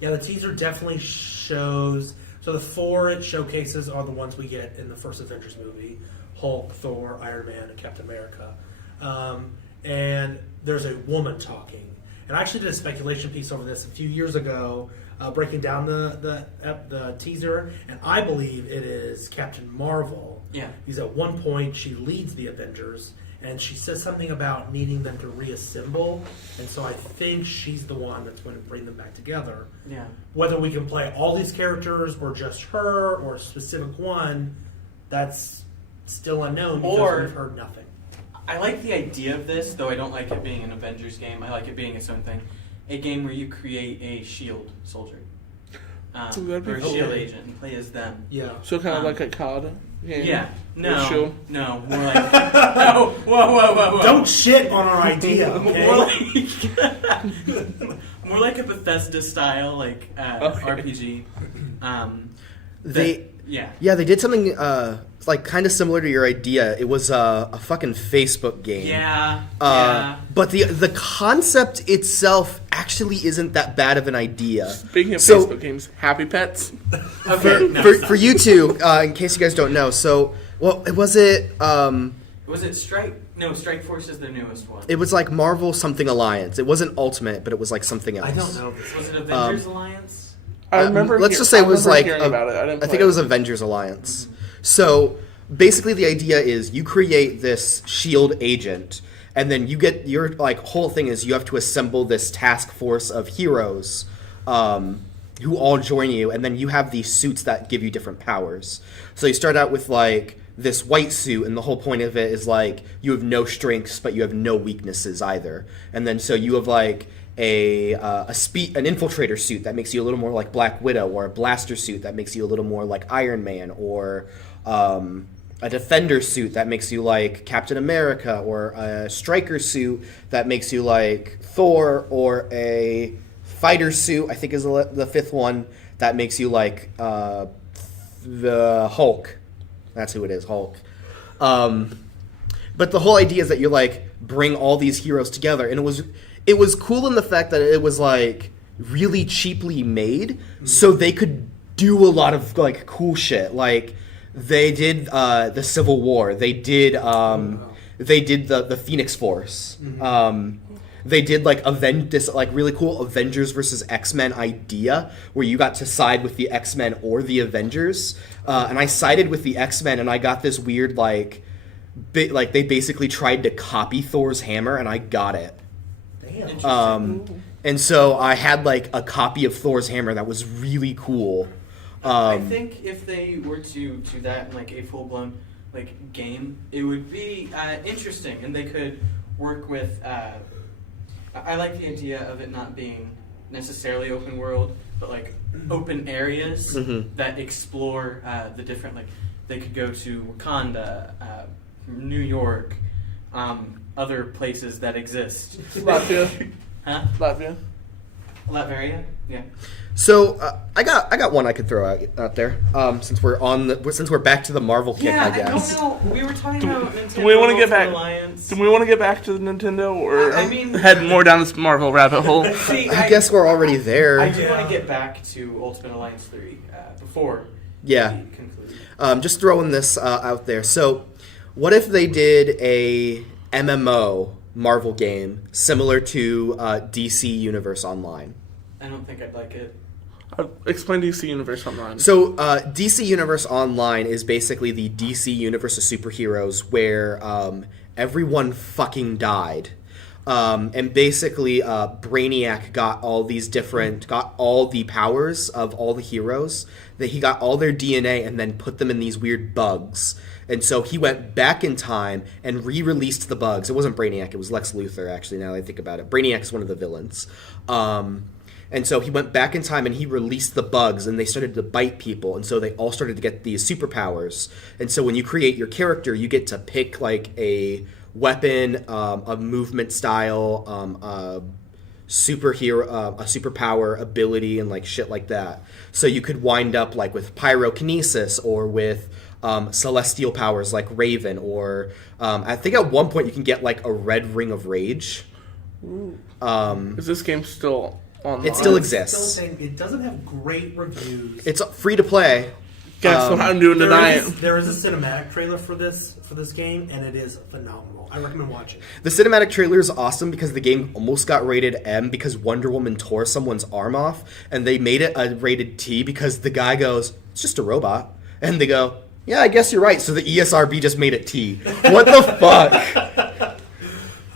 Yeah, the teaser definitely shows. So the 4 it showcases are the ones we get in the first Avengers movie: Hulk, Thor, Iron Man, and Captain America. And there's a woman talking. And I actually did a speculation piece over this a few years ago, breaking down the teaser, and I believe it is Captain Marvel. Yeah. Because at one point she leads the Avengers, and she says something about needing them to reassemble, and so I think she's the one that's going to bring them back together. Yeah. Whether we can play all these characters or just her or a specific one, that's still unknown because Or- we've heard nothing. I like the idea of this, though I don't like it being an Avengers game. I like it being its own thing. A game where you create a SHIELD soldier. So that'd be or a cool. SHIELD agent and play as them. Yeah. So kind of like a COD game. Yeah. No. Shield. No. More like. No. Whoa. Don't shit on our idea, okay? More like a Bethesda style, like RPG. Yeah, they did something like kind of similar to your idea. It was a fucking Facebook game. Yeah. But the concept itself actually isn't that bad of an idea. Speaking of So- Facebook games, Happy Pets. Okay. No. For you two, in case you guys don't know, so was it? Was it Strike? No, Strike Force is the newest one. It was like Marvel something Alliance. It wasn't Ultimate, but it was like something else. I don't know this. Was it Avengers Alliance? I remember. Let's just say it was like hearing about it. I didn't. I think it was Avengers Alliance. So basically the idea is you create this shield agent, and then you get your like whole thing is you have to assemble this task force of heroes who all join you, and then you have these suits that give you different powers. So you start out with like this white suit, and the whole point of it is like you have no strengths, but you have no weaknesses either. And then so you have like an infiltrator suit that makes you a little more like Black Widow, or a blaster suit that makes you a little more like Iron Man, or a defender suit that makes you like Captain America, or a striker suit that makes you like Thor, or a fighter suit, I think is the fifth one, that makes you like the Hulk. That's who it is, Hulk. But the whole idea is that you like bring all these heroes together, and it was cool in the fact that it was like really cheaply made, so they could do a lot of like cool shit. Like they did the Civil War, they did the Phoenix Force. They did like this like really cool Avengers versus X-Men idea where you got to side with the X-Men or the Avengers, and I sided with the X-Men, and I got this weird like they basically tried to copy Thor's hammer, and I got it. Damn. And so I had like a copy of Thor's hammer that was really cool. I think if they were to do that in like a full-blown like game, it would be interesting, and they could work with. I like the idea of it not being necessarily open world, but like open areas that explore the different. Like they could go to Wakanda, New York, other places that exist. Latvia. Huh? Latvia. Latveria? Yeah. So I got one I could throw out there. Since we're back to the Marvel kick, I guess. I don't know. We were talking about Nintendo. Do we want to get back? Alliance. Do we want to get back to the Nintendo, or I mean, head more down this Marvel rabbit hole? See, I guess we're already there. I do want to get back to Ultimate Alliance 3 before we conclude. Just throwing this out there. So, what if they did a MMO Marvel game similar to DC Universe Online? I don't think I'd like it. Explain DC Universe Online. So, DC Universe Online is basically the DC Universe of superheroes where everyone fucking died. And basically, Brainiac got all the powers of all the heroes. That he got all their DNA and then put them in these weird bugs. And so he went back in time and re-released the bugs. It wasn't Brainiac, it was Lex Luthor, actually, now that I think about it. Brainiac is one of the villains. And so he went back in time and he released the bugs, and they started to bite people, and so they all started to get these superpowers. And so when you create your character, you get to pick like a weapon, a movement style, a superpower ability, and like shit like that. So you could wind up like with pyrokinesis, or with celestial powers like Raven, or I think at one point you can get like a red ring of rage. Is this game still online? It still exists. Still saying it doesn't have great reviews. It's free to play. Guess what I'm doing tonight. There is a cinematic trailer for this game, and it is phenomenal. I recommend watching. The cinematic trailer is awesome because the game almost got rated M because Wonder Woman tore someone's arm off, and they made it a rated T because the guy goes, "It's just a robot," and they go, "Yeah, I guess you're right." So the ESRB just made it T. What the fuck?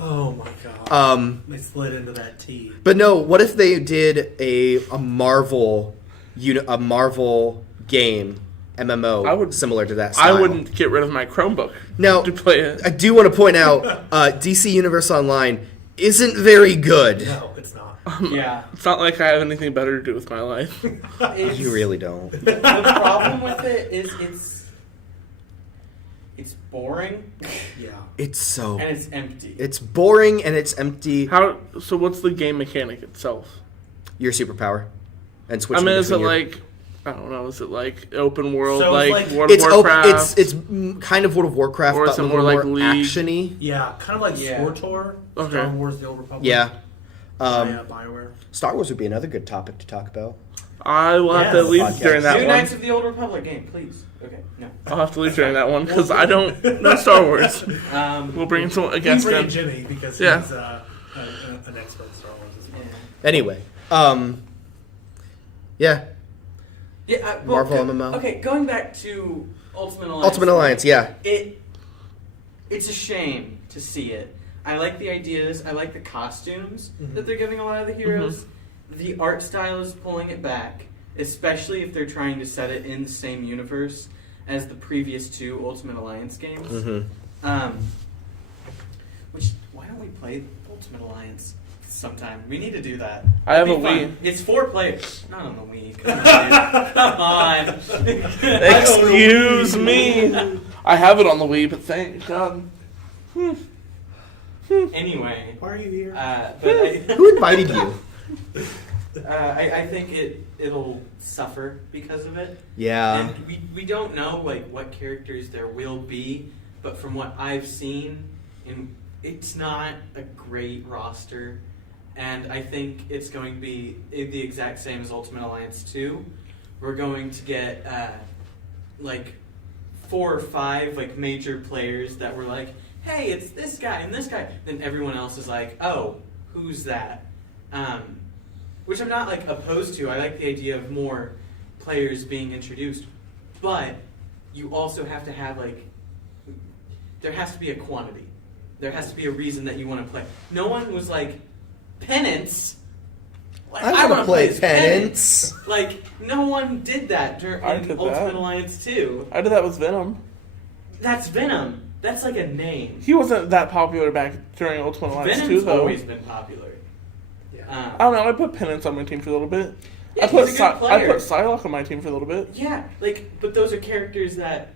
Oh my god! They slid into that T. But no, what if they did a Marvel game? MMO similar to that style. I wouldn't get rid of my Chromebook now, to play it. I do want to point out DC Universe Online isn't very good. No, it's not. Yeah. It's not like I have anything better to do with my life. You really don't. The problem with it is it's boring. Yeah. And it's empty. It's boring and it's empty. So what's the game mechanic itself? Your superpower. And switching is it between like... I don't know. Is it like open world, So like it's World of Warcraft? It's kind of World of Warcraft, Or but is a it little more more like League? action-y. Yeah, kind of like Yeah. SWTOR, Okay. Star Wars: The Old Republic. Yeah. BioWare. Star Wars would be another good topic to talk about. I will have to Yes. leave Podcast. during that New one. Knights of the Old Republic game, please. Okay, no. I'll have to leave during that one because I don't know Star Wars. We'll bring a guest Bring in. Jimmy because Yeah. he's an expert in Star Wars as well. Yeah. Anyway, yeah. Yeah, Marvel MMO. Okay, going back to Ultimate Alliance. Ultimate Alliance, yeah. It's a shame to see it. I like the ideas. I like the costumes that they're giving a lot of the heroes. The art style is pulling it back, especially if they're trying to set it in the same universe as the previous 2 Ultimate Alliance games. Why don't we play Ultimate Alliance sometime? We need to do that. I have It'd a be Wii. fun. It's 4 players. Not on the Wii. Come on, dude. Come on. Excuse me. I have it on the Wii, but thank God. Anyway, Why are you here? Who invited you? I think it'll suffer because of it. Yeah. And we don't know like what characters there will be, but from what I've seen, it's not a great roster, and I think it's going to be the exact same as Ultimate Alliance 2. We're going to get like 4 or 5 like major players that were like, hey, it's this guy and this guy. Then everyone else is like, oh, who's that? Which I'm not like opposed to. I like the idea of more players being introduced, but you also have to have like, there has to be a quantity. There has to be a reason that you want to play. No one was like, Penance. Like, I want to play this Penance. Like, no one did that during Ultimate Alliance 2. I did that with Venom. That's Venom. That's like a name. He wasn't that popular back during Ultimate Alliance 2, Venom's though. always been popular. Yeah. I don't know. I put Penance on my team for a little bit. Yeah, I put he's a good player. I put Psylocke on my team for a little bit. Yeah, like, but those are characters that,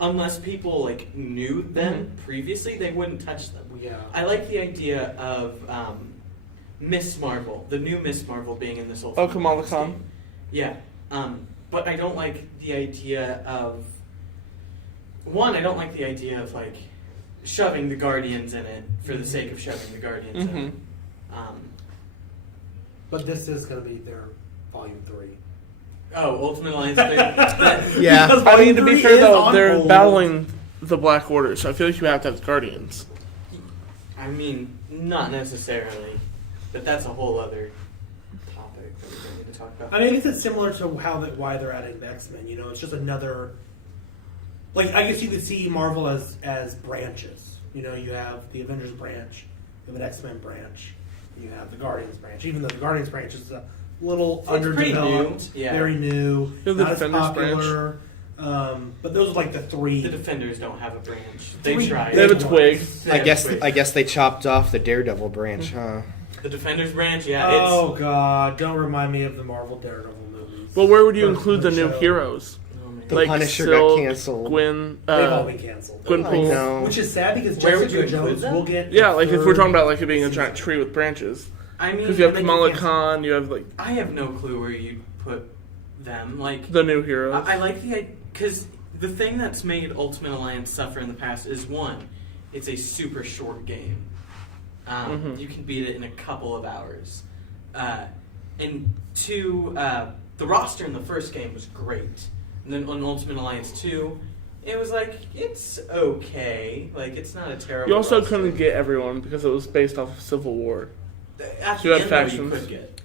unless people like knew them previously, they wouldn't touch them. Yeah. I like the idea of Miss Marvel, the new Miss Marvel being in this Ultimate Kamala Alliance Khan. game. Yeah, but I don't like the idea of. One, I don't like the idea of like shoving the Guardians in it for the sake of shoving the Guardians in it. But this is going to be their Volume 3. Oh, Ultimate Alliance thing. Yeah. Because I mean, Volume to be 3 fair, is though, on they're hold. battling the Black Order, so I feel like you have to have Guardians. I mean, not necessarily, but that's a whole other topic that we don't need to talk about. I mean, I guess it's similar to why they're adding the X-Men. You know, it's just another. Like, I guess you could see Marvel as branches. You know, you have the Avengers branch, you have an X-Men branch, you have the Guardians branch. Even though the Guardians branch is a little pretty underdeveloped, new. Yeah. very new, You have the not as Defenders popular. But those are like the 3. The Defenders don't have a branch. They Three tried. They have a big twig. ones. They I have guess Twig. I guess they chopped off the Daredevil branch, huh? The Defenders branch, yeah. Oh God! Don't remind me of the Marvel Daredevil movies. Well, where would you Or include the new show. heroes? The Like Punisher Silk, got canceled. Gwen, They've all been canceled. Gwenpool. I know. Which is sad because Where would you Jessica include Jones them? will get. Yeah, a like if we're third talking about like it being a season. giant tree with branches. I mean, Because you have then you Kamala can't- Khan, you have like I have no clue where you'd put them. Like, the new heroes. I like the because the thing that's made Ultimate Alliance suffer in the past is one, it's a super short game. You can beat it in a couple of hours, and 2, the roster in the first game was great, and then on Ultimate Alliance 2, it was like it's okay, like it's not a terrible. You also roster. couldn't get everyone because it was based off of Civil War. At you the had end, though, you factions. could get.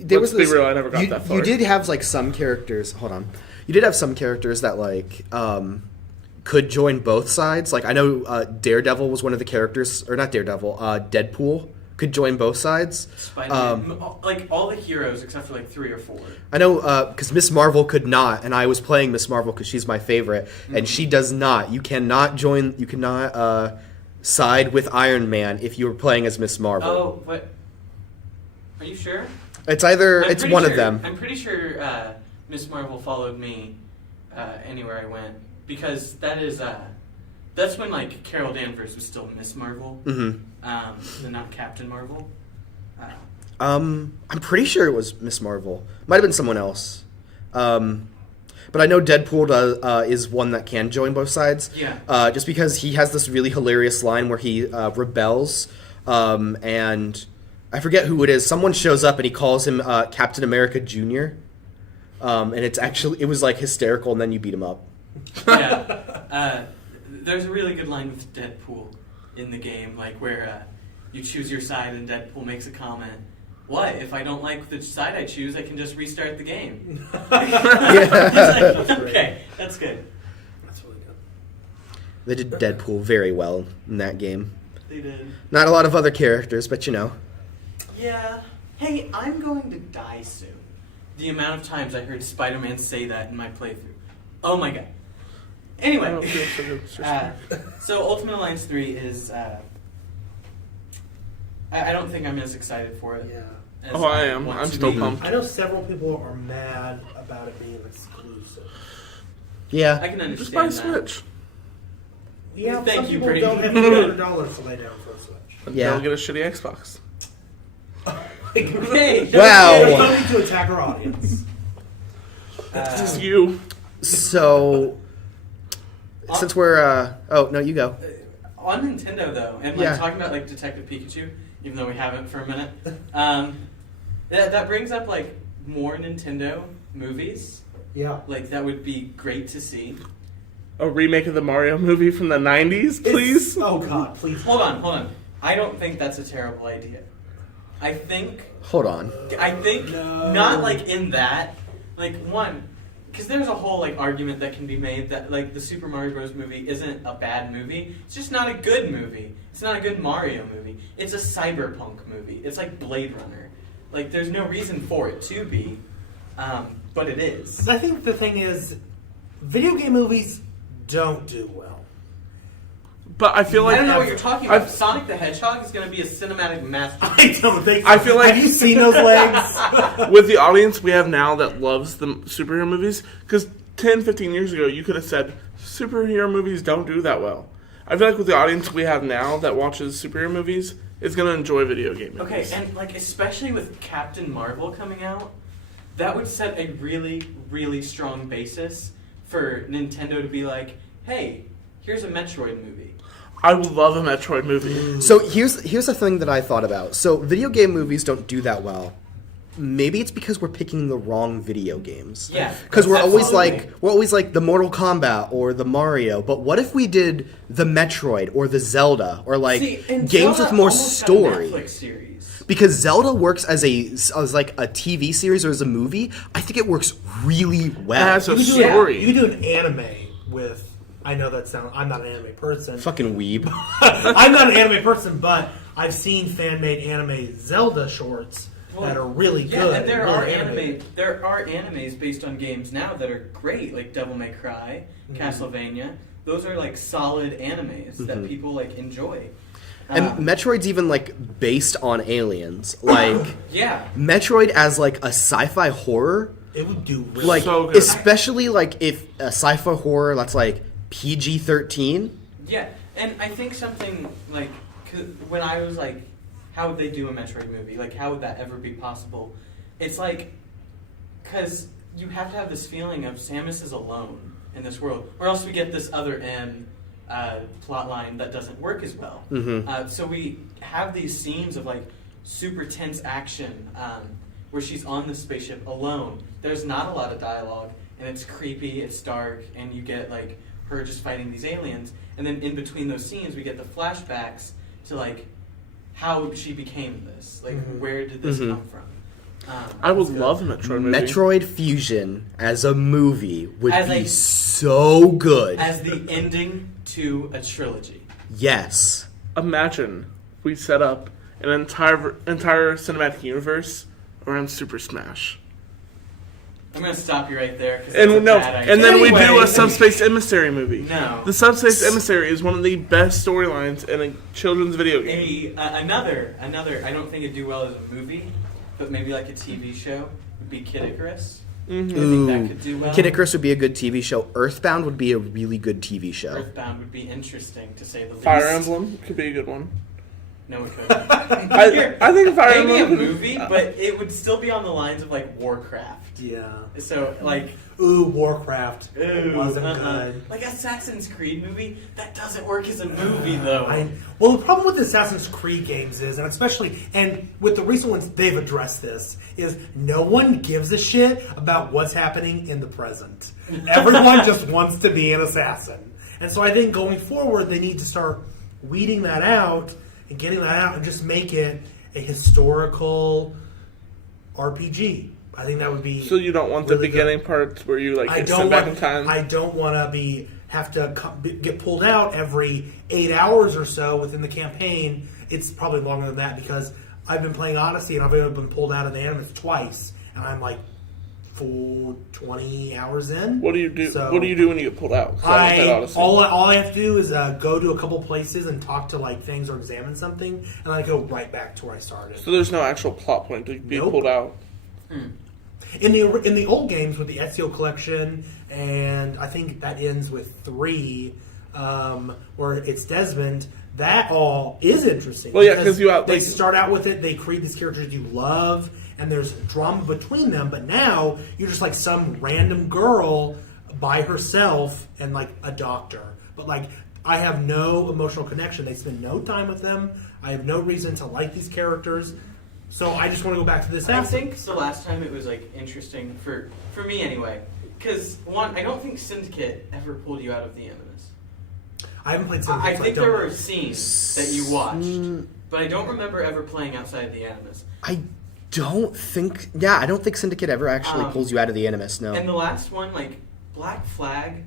There Let's was be this, real, I never got you, that far. You did have like some characters. Hold on. You did have some characters that like could join both sides. Like I know Daredevil was one of the characters, or not Daredevil. Deadpool could join both sides. Spider-Man, like all the heroes except for like 3 or 4. I know because Miss Marvel could not, and I was playing Miss Marvel because she's my favorite, and she does not. You cannot join. You cannot side with Iron Man if you were playing as Miss Marvel. Oh, but are you sure? It's either I'm it's pretty one sure, of them. I'm pretty sure Miss Marvel followed me anywhere I went because that's when like Carol Danvers was still Miss Marvel, and not Captain Marvel. I'm pretty sure it was Miss Marvel. Might have been someone else. But I know Deadpool is one that can join both sides. Yeah. Just because he has this really hilarious line where he rebels, and I forget who it is. Someone shows up and he calls him Captain America Jr. And it was like hysterical, and then you beat him up. Yeah. There's a really good line with Deadpool in the game, like where you choose your side and Deadpool makes a comment. What? If I don't like the side I choose, I can just restart the game. Yeah. He's like, okay, that's good. They did Deadpool very well in that game. They did. Not a lot of other characters, but you know. Yeah. Hey, I'm going to die soon. The amount of times I heard Spider-Man say that in my playthrough. Oh my god. Anyway. I don't feel so good. So Ultimate Alliance 3 is... I don't think I'm as excited for it. Yeah. as Oh, I am. want I'm to still be. pumped. I know several people are mad about it being exclusive. Yeah. I can understand Just buy a that. Switch. Yeah, Thank some you, people Brady. don't have $200 to lay down for a Switch. Yeah. They'll get a shitty Xbox. Okay. Wow. There's no need to attack our audience. It's just you. So, since we're... oh, no, you go. On Nintendo though, and Yeah. talking about Detective Pikachu, even though we haven't for a minute, that brings up more Nintendo movies. Yeah. That would be great to see. A remake of the Mario movie from the 90s, please? Oh, God, please. Hold on. I don't think that's a terrible idea. I think Hold on. No. not in that. One, because there's a whole argument that can be made that the Super Mario Bros. Movie isn't a bad movie. It's just not a good movie. It's not a good Mario movie. It's a cyberpunk movie. It's like Blade Runner. There's no reason for it to be, but it is. I think the thing is, video game movies don't do well. But I feel like... I don't know what you're talking about. Sonic the Hedgehog is going to be a cinematic masterpiece. I don't think. I feel like- Have you seen those legs? with the audience we have now that loves the superhero movies, because 10, 15 years ago, you could have said, superhero movies don't do that well. I feel like with the audience we have now that watches superhero movies is going to enjoy video game movies. Okay, and especially with Captain Marvel coming out, that would set a really, really strong basis for Nintendo to be like, hey, here's a Metroid movie. I would love a Metroid movie. So here's the thing that I thought about. So video game movies don't do that well. Maybe it's because we're picking the wrong video games. Yeah. Because we're always absolutely. like the Mortal Kombat or the Mario. But what if we did the Metroid or the Zelda or See, and games Zelda with more almost had a story? Netflix series. Because Zelda works as a TV series or as a movie. I think it works really well. It has a You could do story. You could do an anime with. I know that sounds. I'm not an anime person. Fucking weeb. I'm not an anime person, but I've seen fan-made anime Zelda shorts that are really Yeah, good. and there really are animated. There are animes based on games now that are great, like Devil May Cry, Castlevania. Those are solid animes that people enjoy. And Metroid's even based on aliens. Yeah. Metroid as a sci-fi horror. It would do really So good. Especially if a sci-fi horror that's PG-13. Yeah, and I think something 'cause when I was how would they do a Metroid movie? How would that ever be possible? It's because you have to have this feeling of Samus is alone in this world, or else we get this other M plot line that doesn't work as well. So we have these scenes of super tense action where she's on the spaceship alone. There's not a lot of dialogue, and it's creepy, it's dark, and you get her just fighting these aliens, and then in between those scenes we get the flashbacks to how she became this, where did this come from? I would love a Metroid movie. Metroid Fusion as a movie would As be a- so good. As the ending to a trilogy. Yes. Imagine we set up an entire cinematic universe around Super Smash. I'm gonna stop you right there because And no, bad idea. and then we do Anyway. a Subspace Emissary movie. No. The Subspace Emissary is one of the best storylines in a children's video game. Another. I don't think it'd do well as a movie, but maybe a TV show would be Kid Icarus. Mm-hmm. I think that could do well. Kid Icarus would be a good TV show. Earthbound would be a really good TV show. Earthbound would be interesting to say the least. Fire Emblem could be a good one. No, it couldn't. I think Fire Maybe a Emblem. movie, but it would still be on the lines of Warcraft. Yeah. So Ooh, Warcraft. Ooh, It wasn't good. Assassin's Creed movie, that doesn't work as a movie though. Well, the problem with Assassin's Creed games is, and with the recent ones, they've addressed this, is no one gives a shit about what's happening in the present. Everyone just wants to be an assassin. And so I think going forward, they need to start weeding that out and getting that out and just make it a historical RPG. I think that would be So you don't want the really beginning parts where you I get don't sent back in want. time. I don't want to be have to get pulled out every 8 hours or so within the campaign. It's probably longer than that because I've been playing Odyssey and I've only been pulled out of the Animus twice, and I'm like 20 hours in. What do you do? So What do you do when you get pulled out? 'Cause I haven't played Odyssey. all I have to do is go to a couple places and talk to like things or examine something, and then I go right back to where I started. So there's no actual plot point to be Nope. pulled out. In the old games with the Ezio collection, and I think that ends with 3, where it's Desmond. That all is interesting. Well, yeah, 'cause they start out with it. They create these characters you love, and there's drama between them. But now you're just like some random girl by herself and like a doctor. But like I have no emotional connection. They spend no time with them. I have no reason to like these characters. So I just want to go back to this. I think the last time it was like interesting for me anyway, because one, I don't think Syndicate ever pulled you out of the Animus. I haven't played Syndicate. I so think don't there know. were scenes that you watched, but I don't remember ever playing outside of the Animus. I don't think Syndicate ever actually pulls you out of the Animus, no. And the last one, like Black Flag,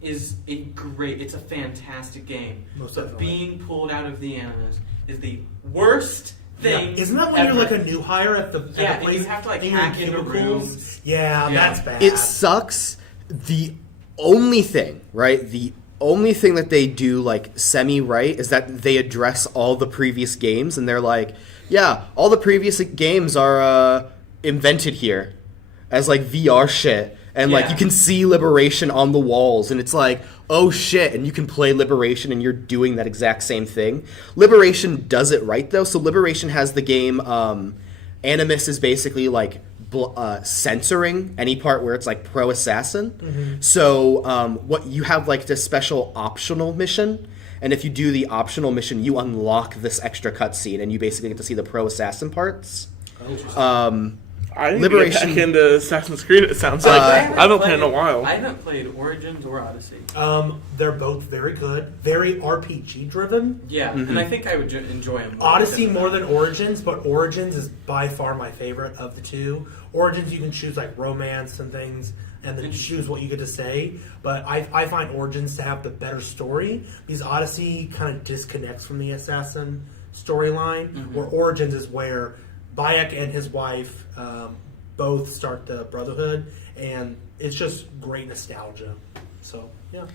is it's a fantastic game. Most but definitely. being pulled out of the Animus is the worst thing. Yeah. Isn't that when ever. you're like a new hire at the Yeah, at the and place? you have to like and you're in hack into cubicles? rooms. Yeah, Yeah. that's bad. It sucks. The only thing that they do like semi right is that they address all the previous games, and they're like, yeah, all the previous games are invented here as like VR shit, and like Yeah. you can see Liberation on the walls, and it's like, oh shit, and you can play Liberation and you're doing that exact same thing. Liberation does it right though. So Liberation has the game Animus is basically like censoring any part where it's like pro assassin. Mm-hmm. So what you have like this special optional mission, and if you do the optional mission, you unlock this extra cutscene, and you basically get to see the pro assassin parts. I need Liberation- to get back into Assassin's Creed. It sounds like I haven't played in a while. I haven't played Origins or Odyssey. They're both very good, very RPG driven. Yeah, and I think I would enjoy them. Odyssey more than Origins, but Origins is by far my favorite of the two. Origins you can choose like romance and things, and then choose what you get to say. But I find Origins to have the better story, because Odyssey kind of disconnects from the assassin storyline, where Origins is where Bayek and his wife both start the Brotherhood, and it's just great nostalgia. So, yeah.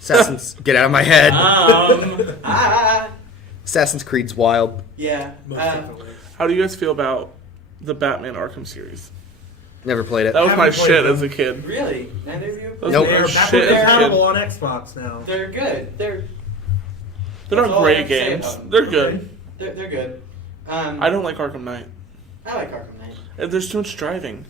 Assassin's get out of my head. Ah, Assassin's Creed's wild. yeah. Most definitely. How do you guys feel about the Batman Arkham series? Never played it. That was my Haven't played shit them. as a kid. Really? Neither of you? Those Nope. were They're shit as a compatible kid. on Xbox now. They're good. They're They're that's not all I great have to say games. about them. They're good. They're good. I don't like Arkham Knight. I like Arkham Knight. There's too much driving.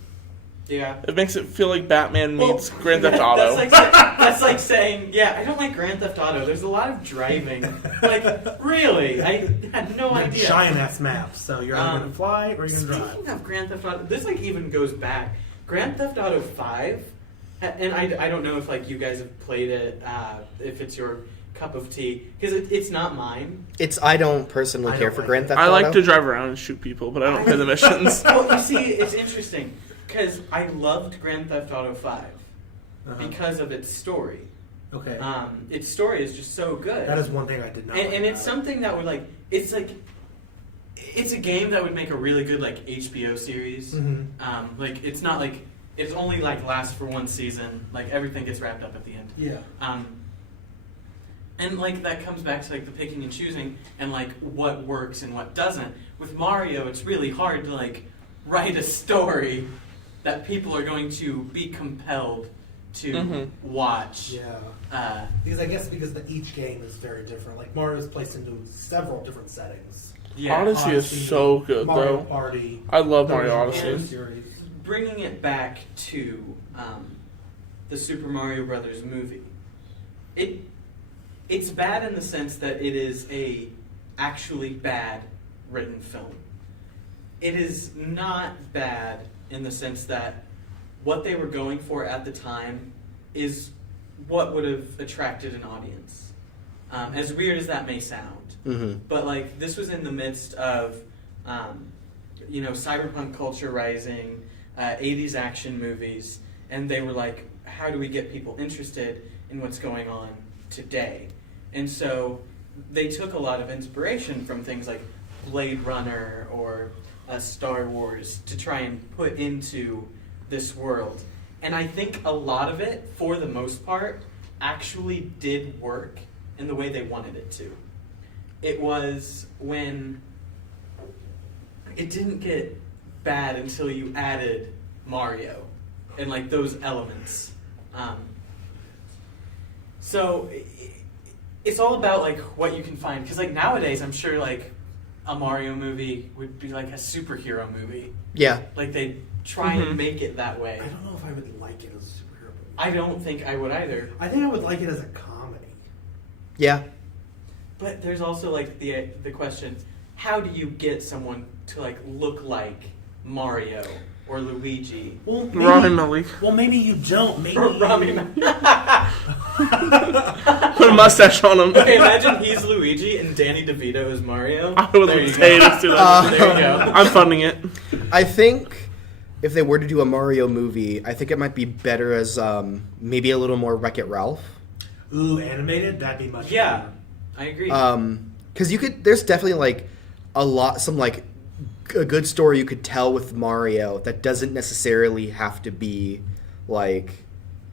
Yeah. It makes it feel like Batman meets Well, Grand Theft Auto. That's like saying, yeah, I don't like Grand Theft Auto. There's a lot of driving. Like, really? I had no idea. Giant ass maps, so you're either going to fly or you're going to drive. Speaking of Grand Theft Auto, this like even goes back. Grand Theft Auto 5, and I don't know if like you guys have played it, if it's your cup of tea, because it's not mine. I don't personally I care don't for like Grand it. Theft I Auto. like to drive around and shoot people, but I don't play the missions. Well, you see, it's interesting because I loved Grand Theft Auto 5 because of its story. Okay. Its story is just so good. That is one thing I did not like and it's about it. something that would like it's a game that would make a really good like HBO series. Mhm. Like it's not like it's only like lasts for one season. Like everything gets wrapped up at the end. Yeah. And like that comes back to like the picking and choosing and like what works and what doesn't. With Mario, it's really hard to like write a story that people are going to be compelled to watch. Yeah. Because each game is very different. Like Mario is placed into several different settings. Yeah. Odyssey is so good, Mario though. Party. I love the Mario original Odyssey. series. Bringing it back to the Super Mario Brothers movie, it's bad in the sense that it is a actually bad written film. It is not bad in the sense that what they were going for at the time is what would have attracted an audience. As weird as that may sound, but like this was in the midst of cyberpunk culture rising, 80s action movies, and they were like, how do we get people interested in what's going on today? And so they took a lot of inspiration from things like Blade Runner or Star Wars to try and put into this world. And I think a lot of it, for the most part, actually did work in the way they wanted it to. It was when it didn't get bad until you added Mario and like those elements. So it's all about like what you can find, because like nowadays I'm sure like a Mario movie would be like a superhero movie. Yeah. Like they try and make it that way. I don't know if I would like it as a superhero movie. I don't think I would either. I think I would like it as a comedy. Yeah. But there's also like the question: how do you get someone to like look like Mario or Luigi? Well, Rami Malek. Well, maybe you don't. Maybe Rami Put a mustache on him. Okay, imagine he's Luigi and Danny DeVito is Mario. I would There you hate go. to do that. There you go. I'm funding it. I think if they were to do a Mario movie, I think it might be better as maybe a little more Wreck-It Ralph. Ooh, animated? That'd be much Yeah, better. I agree. Because you could, there's definitely like some like a good story you could tell with Mario that doesn't necessarily have to be like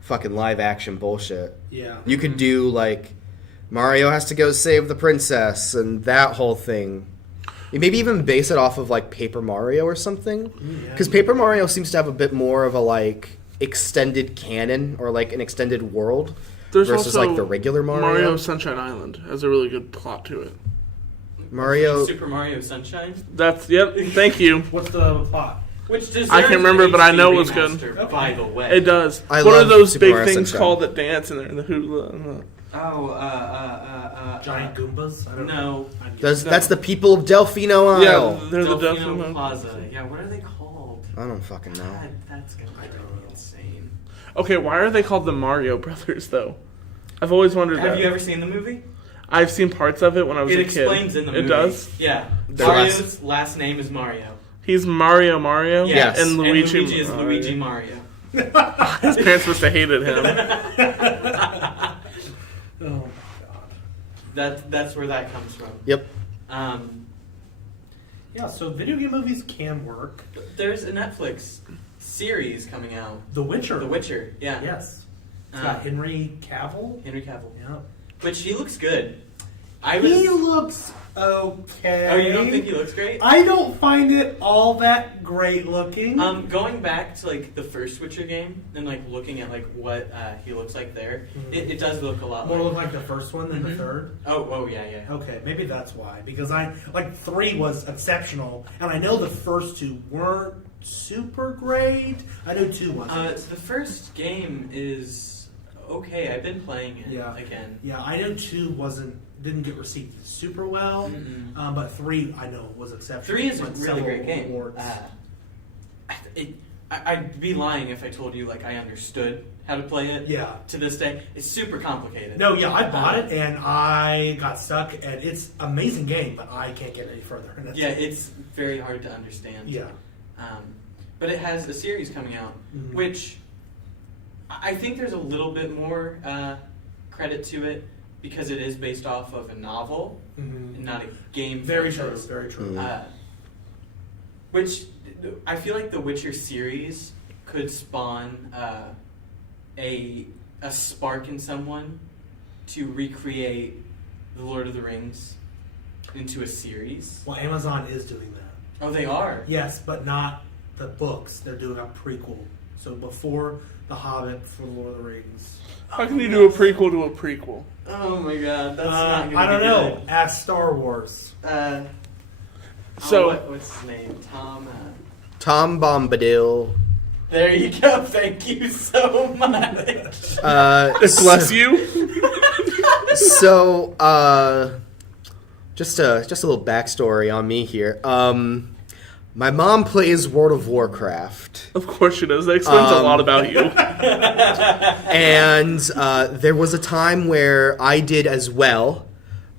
fucking live action bullshit. Yeah. You could do like Mario has to go save the princess and that whole thing. You maybe even base it off of like Paper Mario or something. Because Paper Mario seems to have a bit more of a like extended canon or like an extended world versus also like the regular Mario. Sunshine Island has a really good plot to it. Mario. Super Mario Sunshine, Yep, thank you. What's the plot? which deserves I can't remember, an but I HD know it was remaster, good. By the way, It does. I What are love those Super big Mario things Sunshine. called that dance in there? The hula. Giant Goombas? I don't know. No. That's the people of Delfino Isle. Yeah, they're the Delfino Delfino. Plaza. Yeah, what are they called? I don't fucking know. God, that's gonna drive me insane. Okay, why are they called the Mario Brothers though? I've always wondered Have that. you ever seen the movie? I've seen parts of it when I was It a kid. explains in the movie. It does. Yeah. Their Mario's last name is Mario. He's Mario, Yes. and Luigi, is Luigi Mario. His parents must have hated him. Oh my god. That's where that comes from. Yep. Yeah, so video game movies can work. There's a Netflix series coming out. The Witcher. The Witcher. Yeah. Yes. It's Uh, got Henry Cavill. Henry Cavill. Yeah. Which he looks good. He looks okay. Oh, you don't think he looks great? I don't find it all that great looking. Going back to like the first Witcher game and like looking at like what he looks like there, it does look a lot More like. look like the first one than the third. Oh yeah. Okay, maybe that's why. Because I like 3 was exceptional, and I know the first 2 weren't super great. I know 2 wasn't. The first game is okay. I've been playing it again. Yeah, I know 2 didn't get received super well, but 3 I know was exceptional. 3 is a Won really several great game. awards. I'd be lying if I told you like I understood how to play it. Yeah. To this day, it's super complicated. No, yeah, I bought it and I got stuck, and it's an amazing game, but I can't get any further. And that's Yeah, it's very hard to understand. yeah. But it has a series coming out, which I think there's a little bit more credit to it because it is based off of a novel and not a game. Very true. franchise. Very true. Which I feel like the Witcher series could spawn a spark in someone to recreate the Lord of the Rings into a series. Well, Amazon is doing that. Oh, they are. Yes, but not the books. They're doing a prequel. So before The Hobbit, before The Lord of the Rings. How can you do a prequel to a prequel? Oh my god, that's not gonna I don't be know. good. Ask Star Wars. So- what's his name? Tom Bombadil. There you go. Thank you so much. Bless you. So, just a little backstory on me here. My mom plays World of Warcraft, Of course she does. That explains a lot about you. and there was a time where I did as well.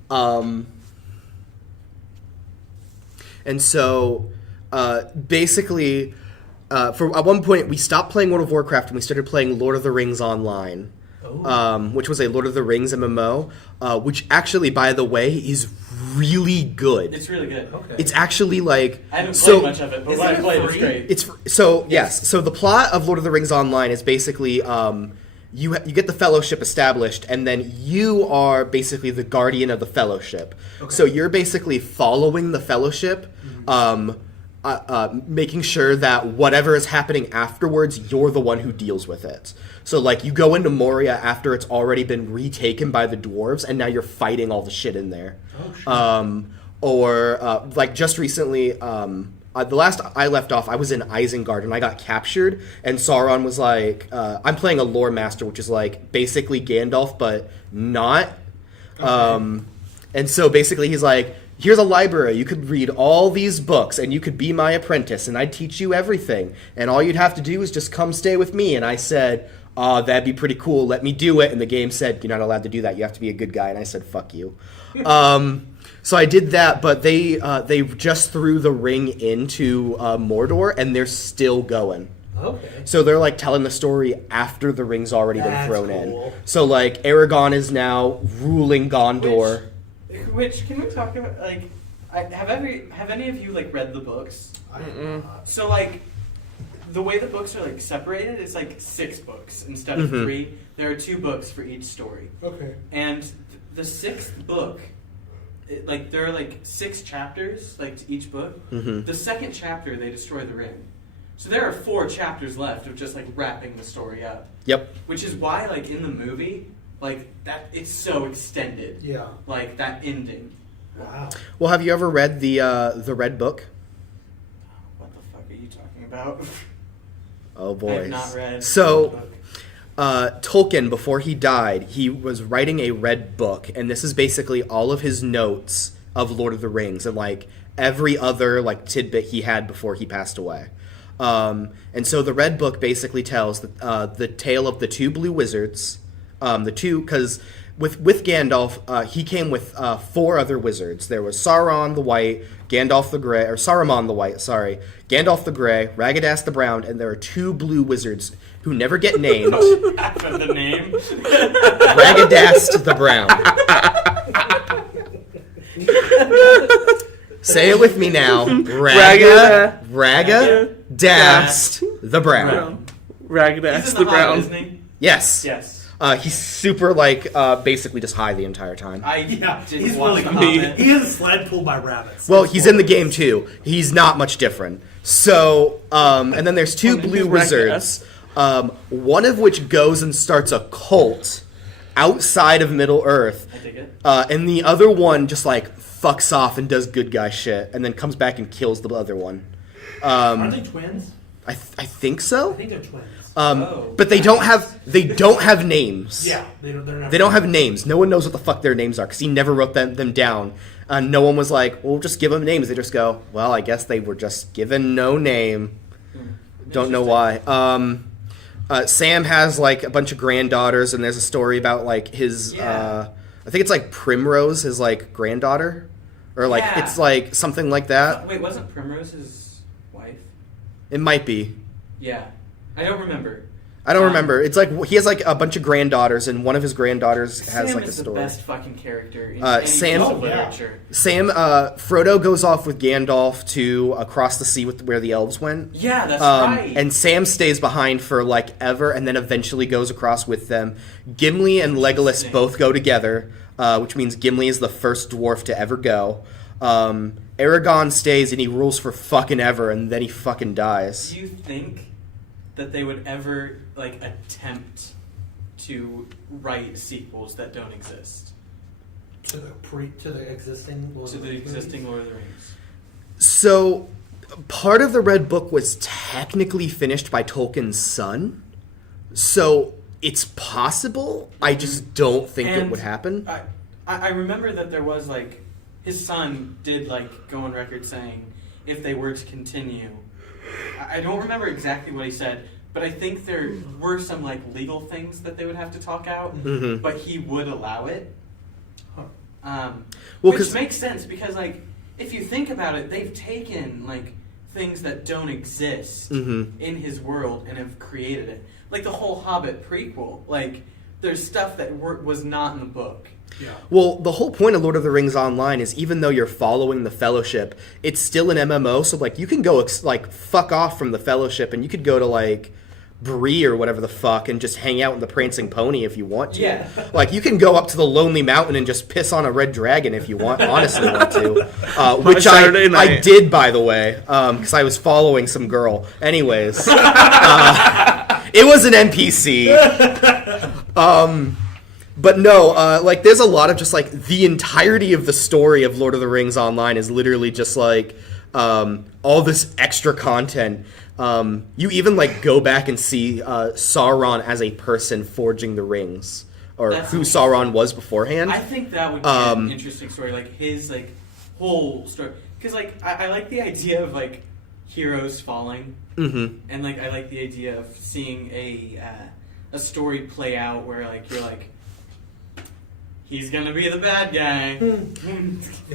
And so, basically, for at one point we stopped playing World of Warcraft and we started playing Lord of the Rings Online, which was a Lord of the Rings MMO, which actually, by the way, is really good. It's really good. Okay. It's actually like I haven't played much of it, but Isn't when I it played, it's free? great. Yes. So the plot of Lord of the Rings Online is basically you get the Fellowship established, and then you are basically the guardian of the Fellowship. Okay. So you're basically following the Fellowship, making sure that whatever is happening afterwards, you're the one who deals with it. So like you go into Moria after it's already been retaken by the dwarves, and now you're fighting all the shit in there. Oh, shit. Like just recently, the last I left off, I was in Isengard and I got captured, and Sauron was like, I'm playing a lore master, which is like basically Gandalf, but not. Okay. And so basically he's like, here's a library, you could read all these books and you could be my apprentice and I'd teach you everything. And all you'd have to do is just come stay with me. And I said, that'd be pretty cool, let me do it. And the game said, you're not allowed to do that, you have to be a good guy. And I said, fuck you. So I did that, but they just threw the ring into Mordor, and they're still going. Okay. So they're like telling the story after the ring's already been That's thrown cool. in. So like Aragorn is now ruling Gondor. Which can we talk about? Like, have any of you like read the books? So like, the way the books are like separated is like 6 books instead of 3. There are 2 books for each story. Okay. And the 6th book, like there are like 6 chapters like to each book. The 2nd chapter they destroy the ring, so there are 4 chapters left of just like wrapping the story up. Yep. Which is why like in the movie, like that it's so extended. Yeah. Like that ending. Wow. Well, have you ever read the Red Book? What the fuck are you talking about? Oh boy. I have not read. So. the book. Tolkien, before he died, he was writing a red book, and this is basically all of his notes of Lord of the Rings and like every other like tidbit he had before he passed away. And so the red book basically tells the tale of the 2 blue wizards, because with Gandalf, he came with 4 other wizards. There was Sauron the White, Gandalf the Grey, or Saruman the White, sorry, Gandalf the Grey, Ragadass the Brown, and there are 2 blue wizards who never get named. Half of the name. Ragadass the Brown. Say it with me now. Ragadass the Brown. Ragadass He's the in the Hobbit, Brown. isn't he? Yes. Yes. He's super like basically just high the entire time. Yeah, He's really the cool. Hobbit. He has a sled pulled by rabbits. Well, he's in the game too. He's not much different. So, and then there's 2 blue wizards. One of which goes and starts a cult outside of Middle Earth. I dig it. And the other one just like fucks off and does good guy shit, and then comes back and kills the other one. Aren't they twins? I think so. I think they're twins. But they don't have names. Yeah, they don't. They don't have names. No one knows what the fuck their names are because he never wrote them down. No one was like, "Well, just give them names." They just go, "Well, I guess they were just given no name." Don't know why. Sam has like a bunch of granddaughters, and there's a story about like his. Yeah. I think it's like Primrose, his like granddaughter, or like Yeah. it's like something like that. Wait, wasn't Primrose his wife? It might be. Yeah, I don't remember. I don't remember. It's like he has like a bunch of granddaughters, and one of his granddaughters has Sam like a is the story. best fucking character in Sam- any piece of Oh, yeah. literature. Sam, Frodo goes off with Gandalf to across the sea with where the elves went. Yeah, that's right. And Sam stays behind for like ever, and then eventually goes across with them. Gimli and Legolas Interesting. both go together, which means Gimli is the first dwarf to ever go. Aragorn stays and he rules for fucking ever, and then he fucking dies. Do you think that they would ever like attempt to write sequels that don't exist To the existing. Lord to of the Rings existing movies? Lord of the Rings? So, part of the Red Book was technically finished by Tolkien's son. So, it's possible. I just don't think it And would happen. I remember that there was like his son did like go on record saying if they were to continue. I don't remember exactly what he said, but I think there were some like legal things that they would have to talk out, Mhm. but he would allow it. Well, Which 'cause- makes sense because like if you think about it, they've taken like things that don't exist Mm-hmm. in his world and have created it. Like the whole Hobbit prequel. Like, there's stuff that was not in the book. Yeah. Well, the whole point of Lord of the Rings Online is even though you're following the Fellowship, it's still an MMO. So like you can go like fuck off from the Fellowship, and you could go to like Bree or whatever the fuck and just hang out in the Prancing Pony if you want to. Yeah. Like you can go up to the Lonely Mountain and just piss on a red dragon if you honestly want to. Which Saturday I night. did, by the way, because I was following some girl. Anyways, it was an NPC. But no, like there's a lot of just like the entirety of the story of Lord of the Rings Online is literally just like all this extra content. You even like go back and see Sauron as a person forging the rings, or That's who Sauron was beforehand. I think that would be an interesting story, like his like whole story. Because like I like the idea of like heroes falling, Mm-hmm. and like I like the idea of seeing a story play out where like you're like, he's gonna be the bad guy.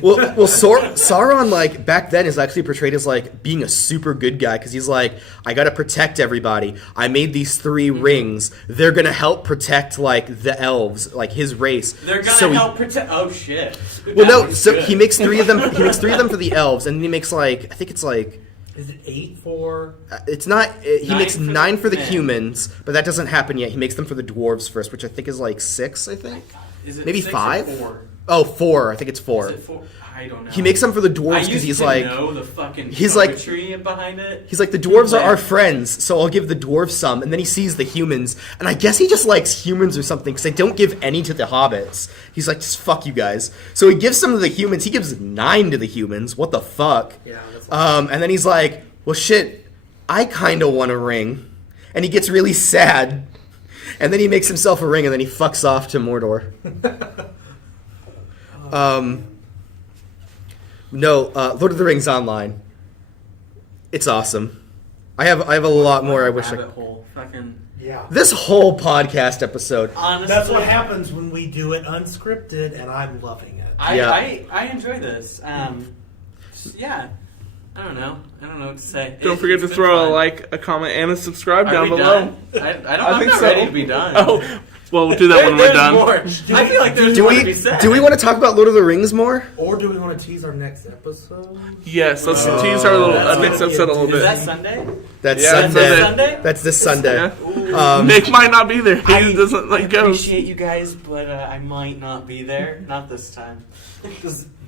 Well, Sauron, like, back then is actually portrayed as, like, being a super good guy, because he's like, I gotta protect everybody. I made these 3 rings. They're gonna help protect, like, the elves, like, his race. They're gonna help protect. Oh shit. Well, That no, was so good. he makes 3 of them. He makes 3 of them for the elves, and then he makes, like, I think it's, like, Is it 8 for? it's not, he 9 makes for the 9 for the men. humans, but that doesn't happen yet. He makes them for the dwarves first, which I think is, like, 6, I think. Is it maybe 6 or 5? 4? Oh, 4. I think it's 4. Is it 4? I don't know. He makes them for the I dwarves used because he's to like, know the fucking he's like- poetry behind it. he's like, the dwarves are Like- our friends, so I'll give the dwarves some. And then he sees the humans, and I guess he just likes humans or something, because they don't give any to the hobbits. He's like, just fuck you guys. So he gives some to the humans. He gives 9 to the humans. What the fuck? Yeah. That's And then he's like, well, shit, I kind of want a ring. And he gets really sad. And then he makes himself a ring, and then he fucks off to Mordor. No, Lord of the Rings Online. It's awesome. I have a lot more I wish I Rabbit hole. Fucking. yeah. This whole podcast episode. Honestly, That's what happens when we do it unscripted, and I'm loving it. Yeah. I enjoy this. Yeah. I don't know what to say. Don't forget to It's been throw a fun. like, a comment, and a subscribe Are down we below. done? I'm think not so. ready to be done. Oh, well, we'll do that when we're There's done. more. I feel like there's Do more to we be said. do we want to talk about Lord of the Rings more? Or do we want to tease our next episode? Yes, let's Oh, tease our little that's next gonna be episode a a little Is bit. that Sunday? That's Yeah, Sunday. Sunday. Sunday? That's this Sunday. Yeah. Nick might not be there. He I doesn't like I ghosts. appreciate you guys, but I might not be there. Not this time.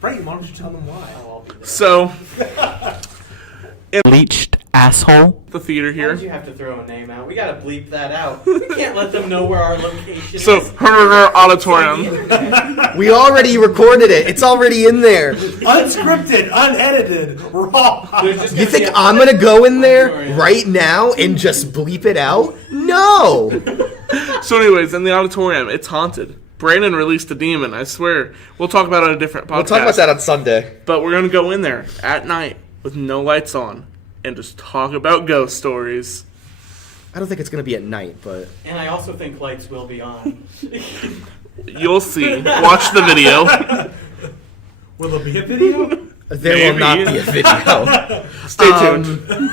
Brayton, why don't you tell them why? Oh, I'll be there. So, Bleached asshole. the theater Why here. did you have to throw a name out? We gotta bleep that out. We can't let them know where our location So, is. auditorium. We already recorded it. It's already in there. Unscripted, unedited, raw. There's just You gonna think be a- I'm gonna go in there Auditorium. right now and just bleep it out? No. So, anyways, in the auditorium, it's haunted. Brandon released a demon, I swear. We'll talk about it on a different podcast. We'll talk about that on Sunday. But we're going to go in there at night with no lights on and just talk about ghost stories. I don't think it's gonna be at night, but And I also think lights will be on. You'll see. Watch the video. Will there be a video? there will not Maybe. be a video. Stay tuned.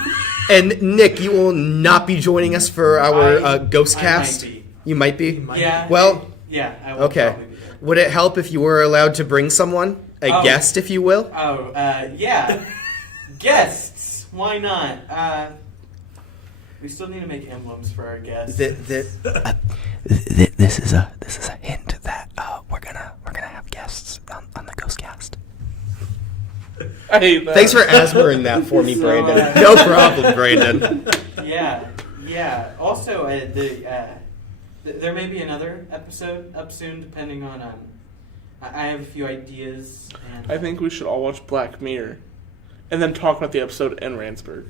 And Nick, you will not be joining us for our ghost I cast. might be. You might be. might. Yeah. Well, Yeah. I will okay. probably be there. Would it help if you were allowed to bring someone, a Oh. guest, if you will? Oh, yeah. Guests. Why not? We still need to make emblems for our guests. This is a hint that we're gonna have guests on the Ghostcast. I hate that. Thanks for asking that for me, So, Brandon. No problem, Brandon. Yeah. Also, there may be another episode up soon, depending on. I have a few ideas. And I think we should all watch Black Mirror and then talk about the episode in Randsburg.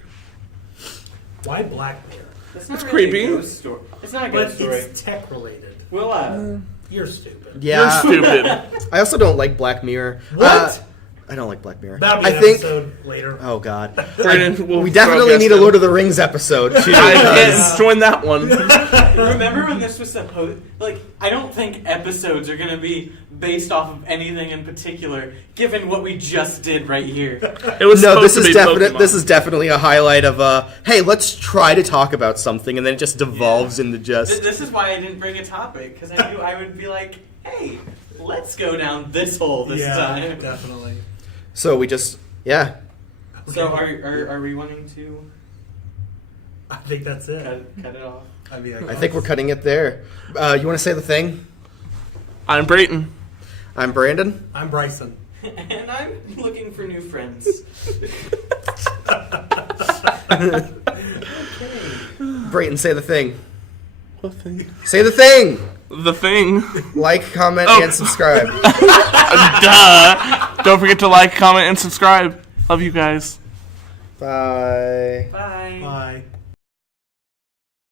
Why Black Mirror? it's not it's really creepy. A ghost story. It's not a But ghost story. it's tech related. Well, You're stupid. Yeah. You're stupid. I also don't like Black Mirror. What? I don't like Black Mirror. That'll be an I think. episode later. Oh God. Brandon, we'll We definitely throw a need a guest Lord in. of the Rings episode too. I because- can't join that one. Remember when this was supposed? Like, I don't think episodes are gonna be based off of anything in particular, given what we just did right here. It was No, supposed this to is be definite. Pokemon. This is definitely a highlight of hey, let's try to talk about something, and then it just devolves into just. This is why I didn't bring a topic, because I knew I would be like, hey, let's go down this hole this time. Definitely. So we just yeah. So are we wanting to I think that's it. cut it off? I think we're cutting it there. You want to say the thing? I'm Brayton. I'm Brandon. I'm Bryson. And I'm looking for new friends. Brayton, say the thing. What thing? Say the thing. The thing. Like, comment, Oh. and subscribe. Duh. Don't forget to like, comment, and subscribe. Love you guys. Bye. Bye. Bye.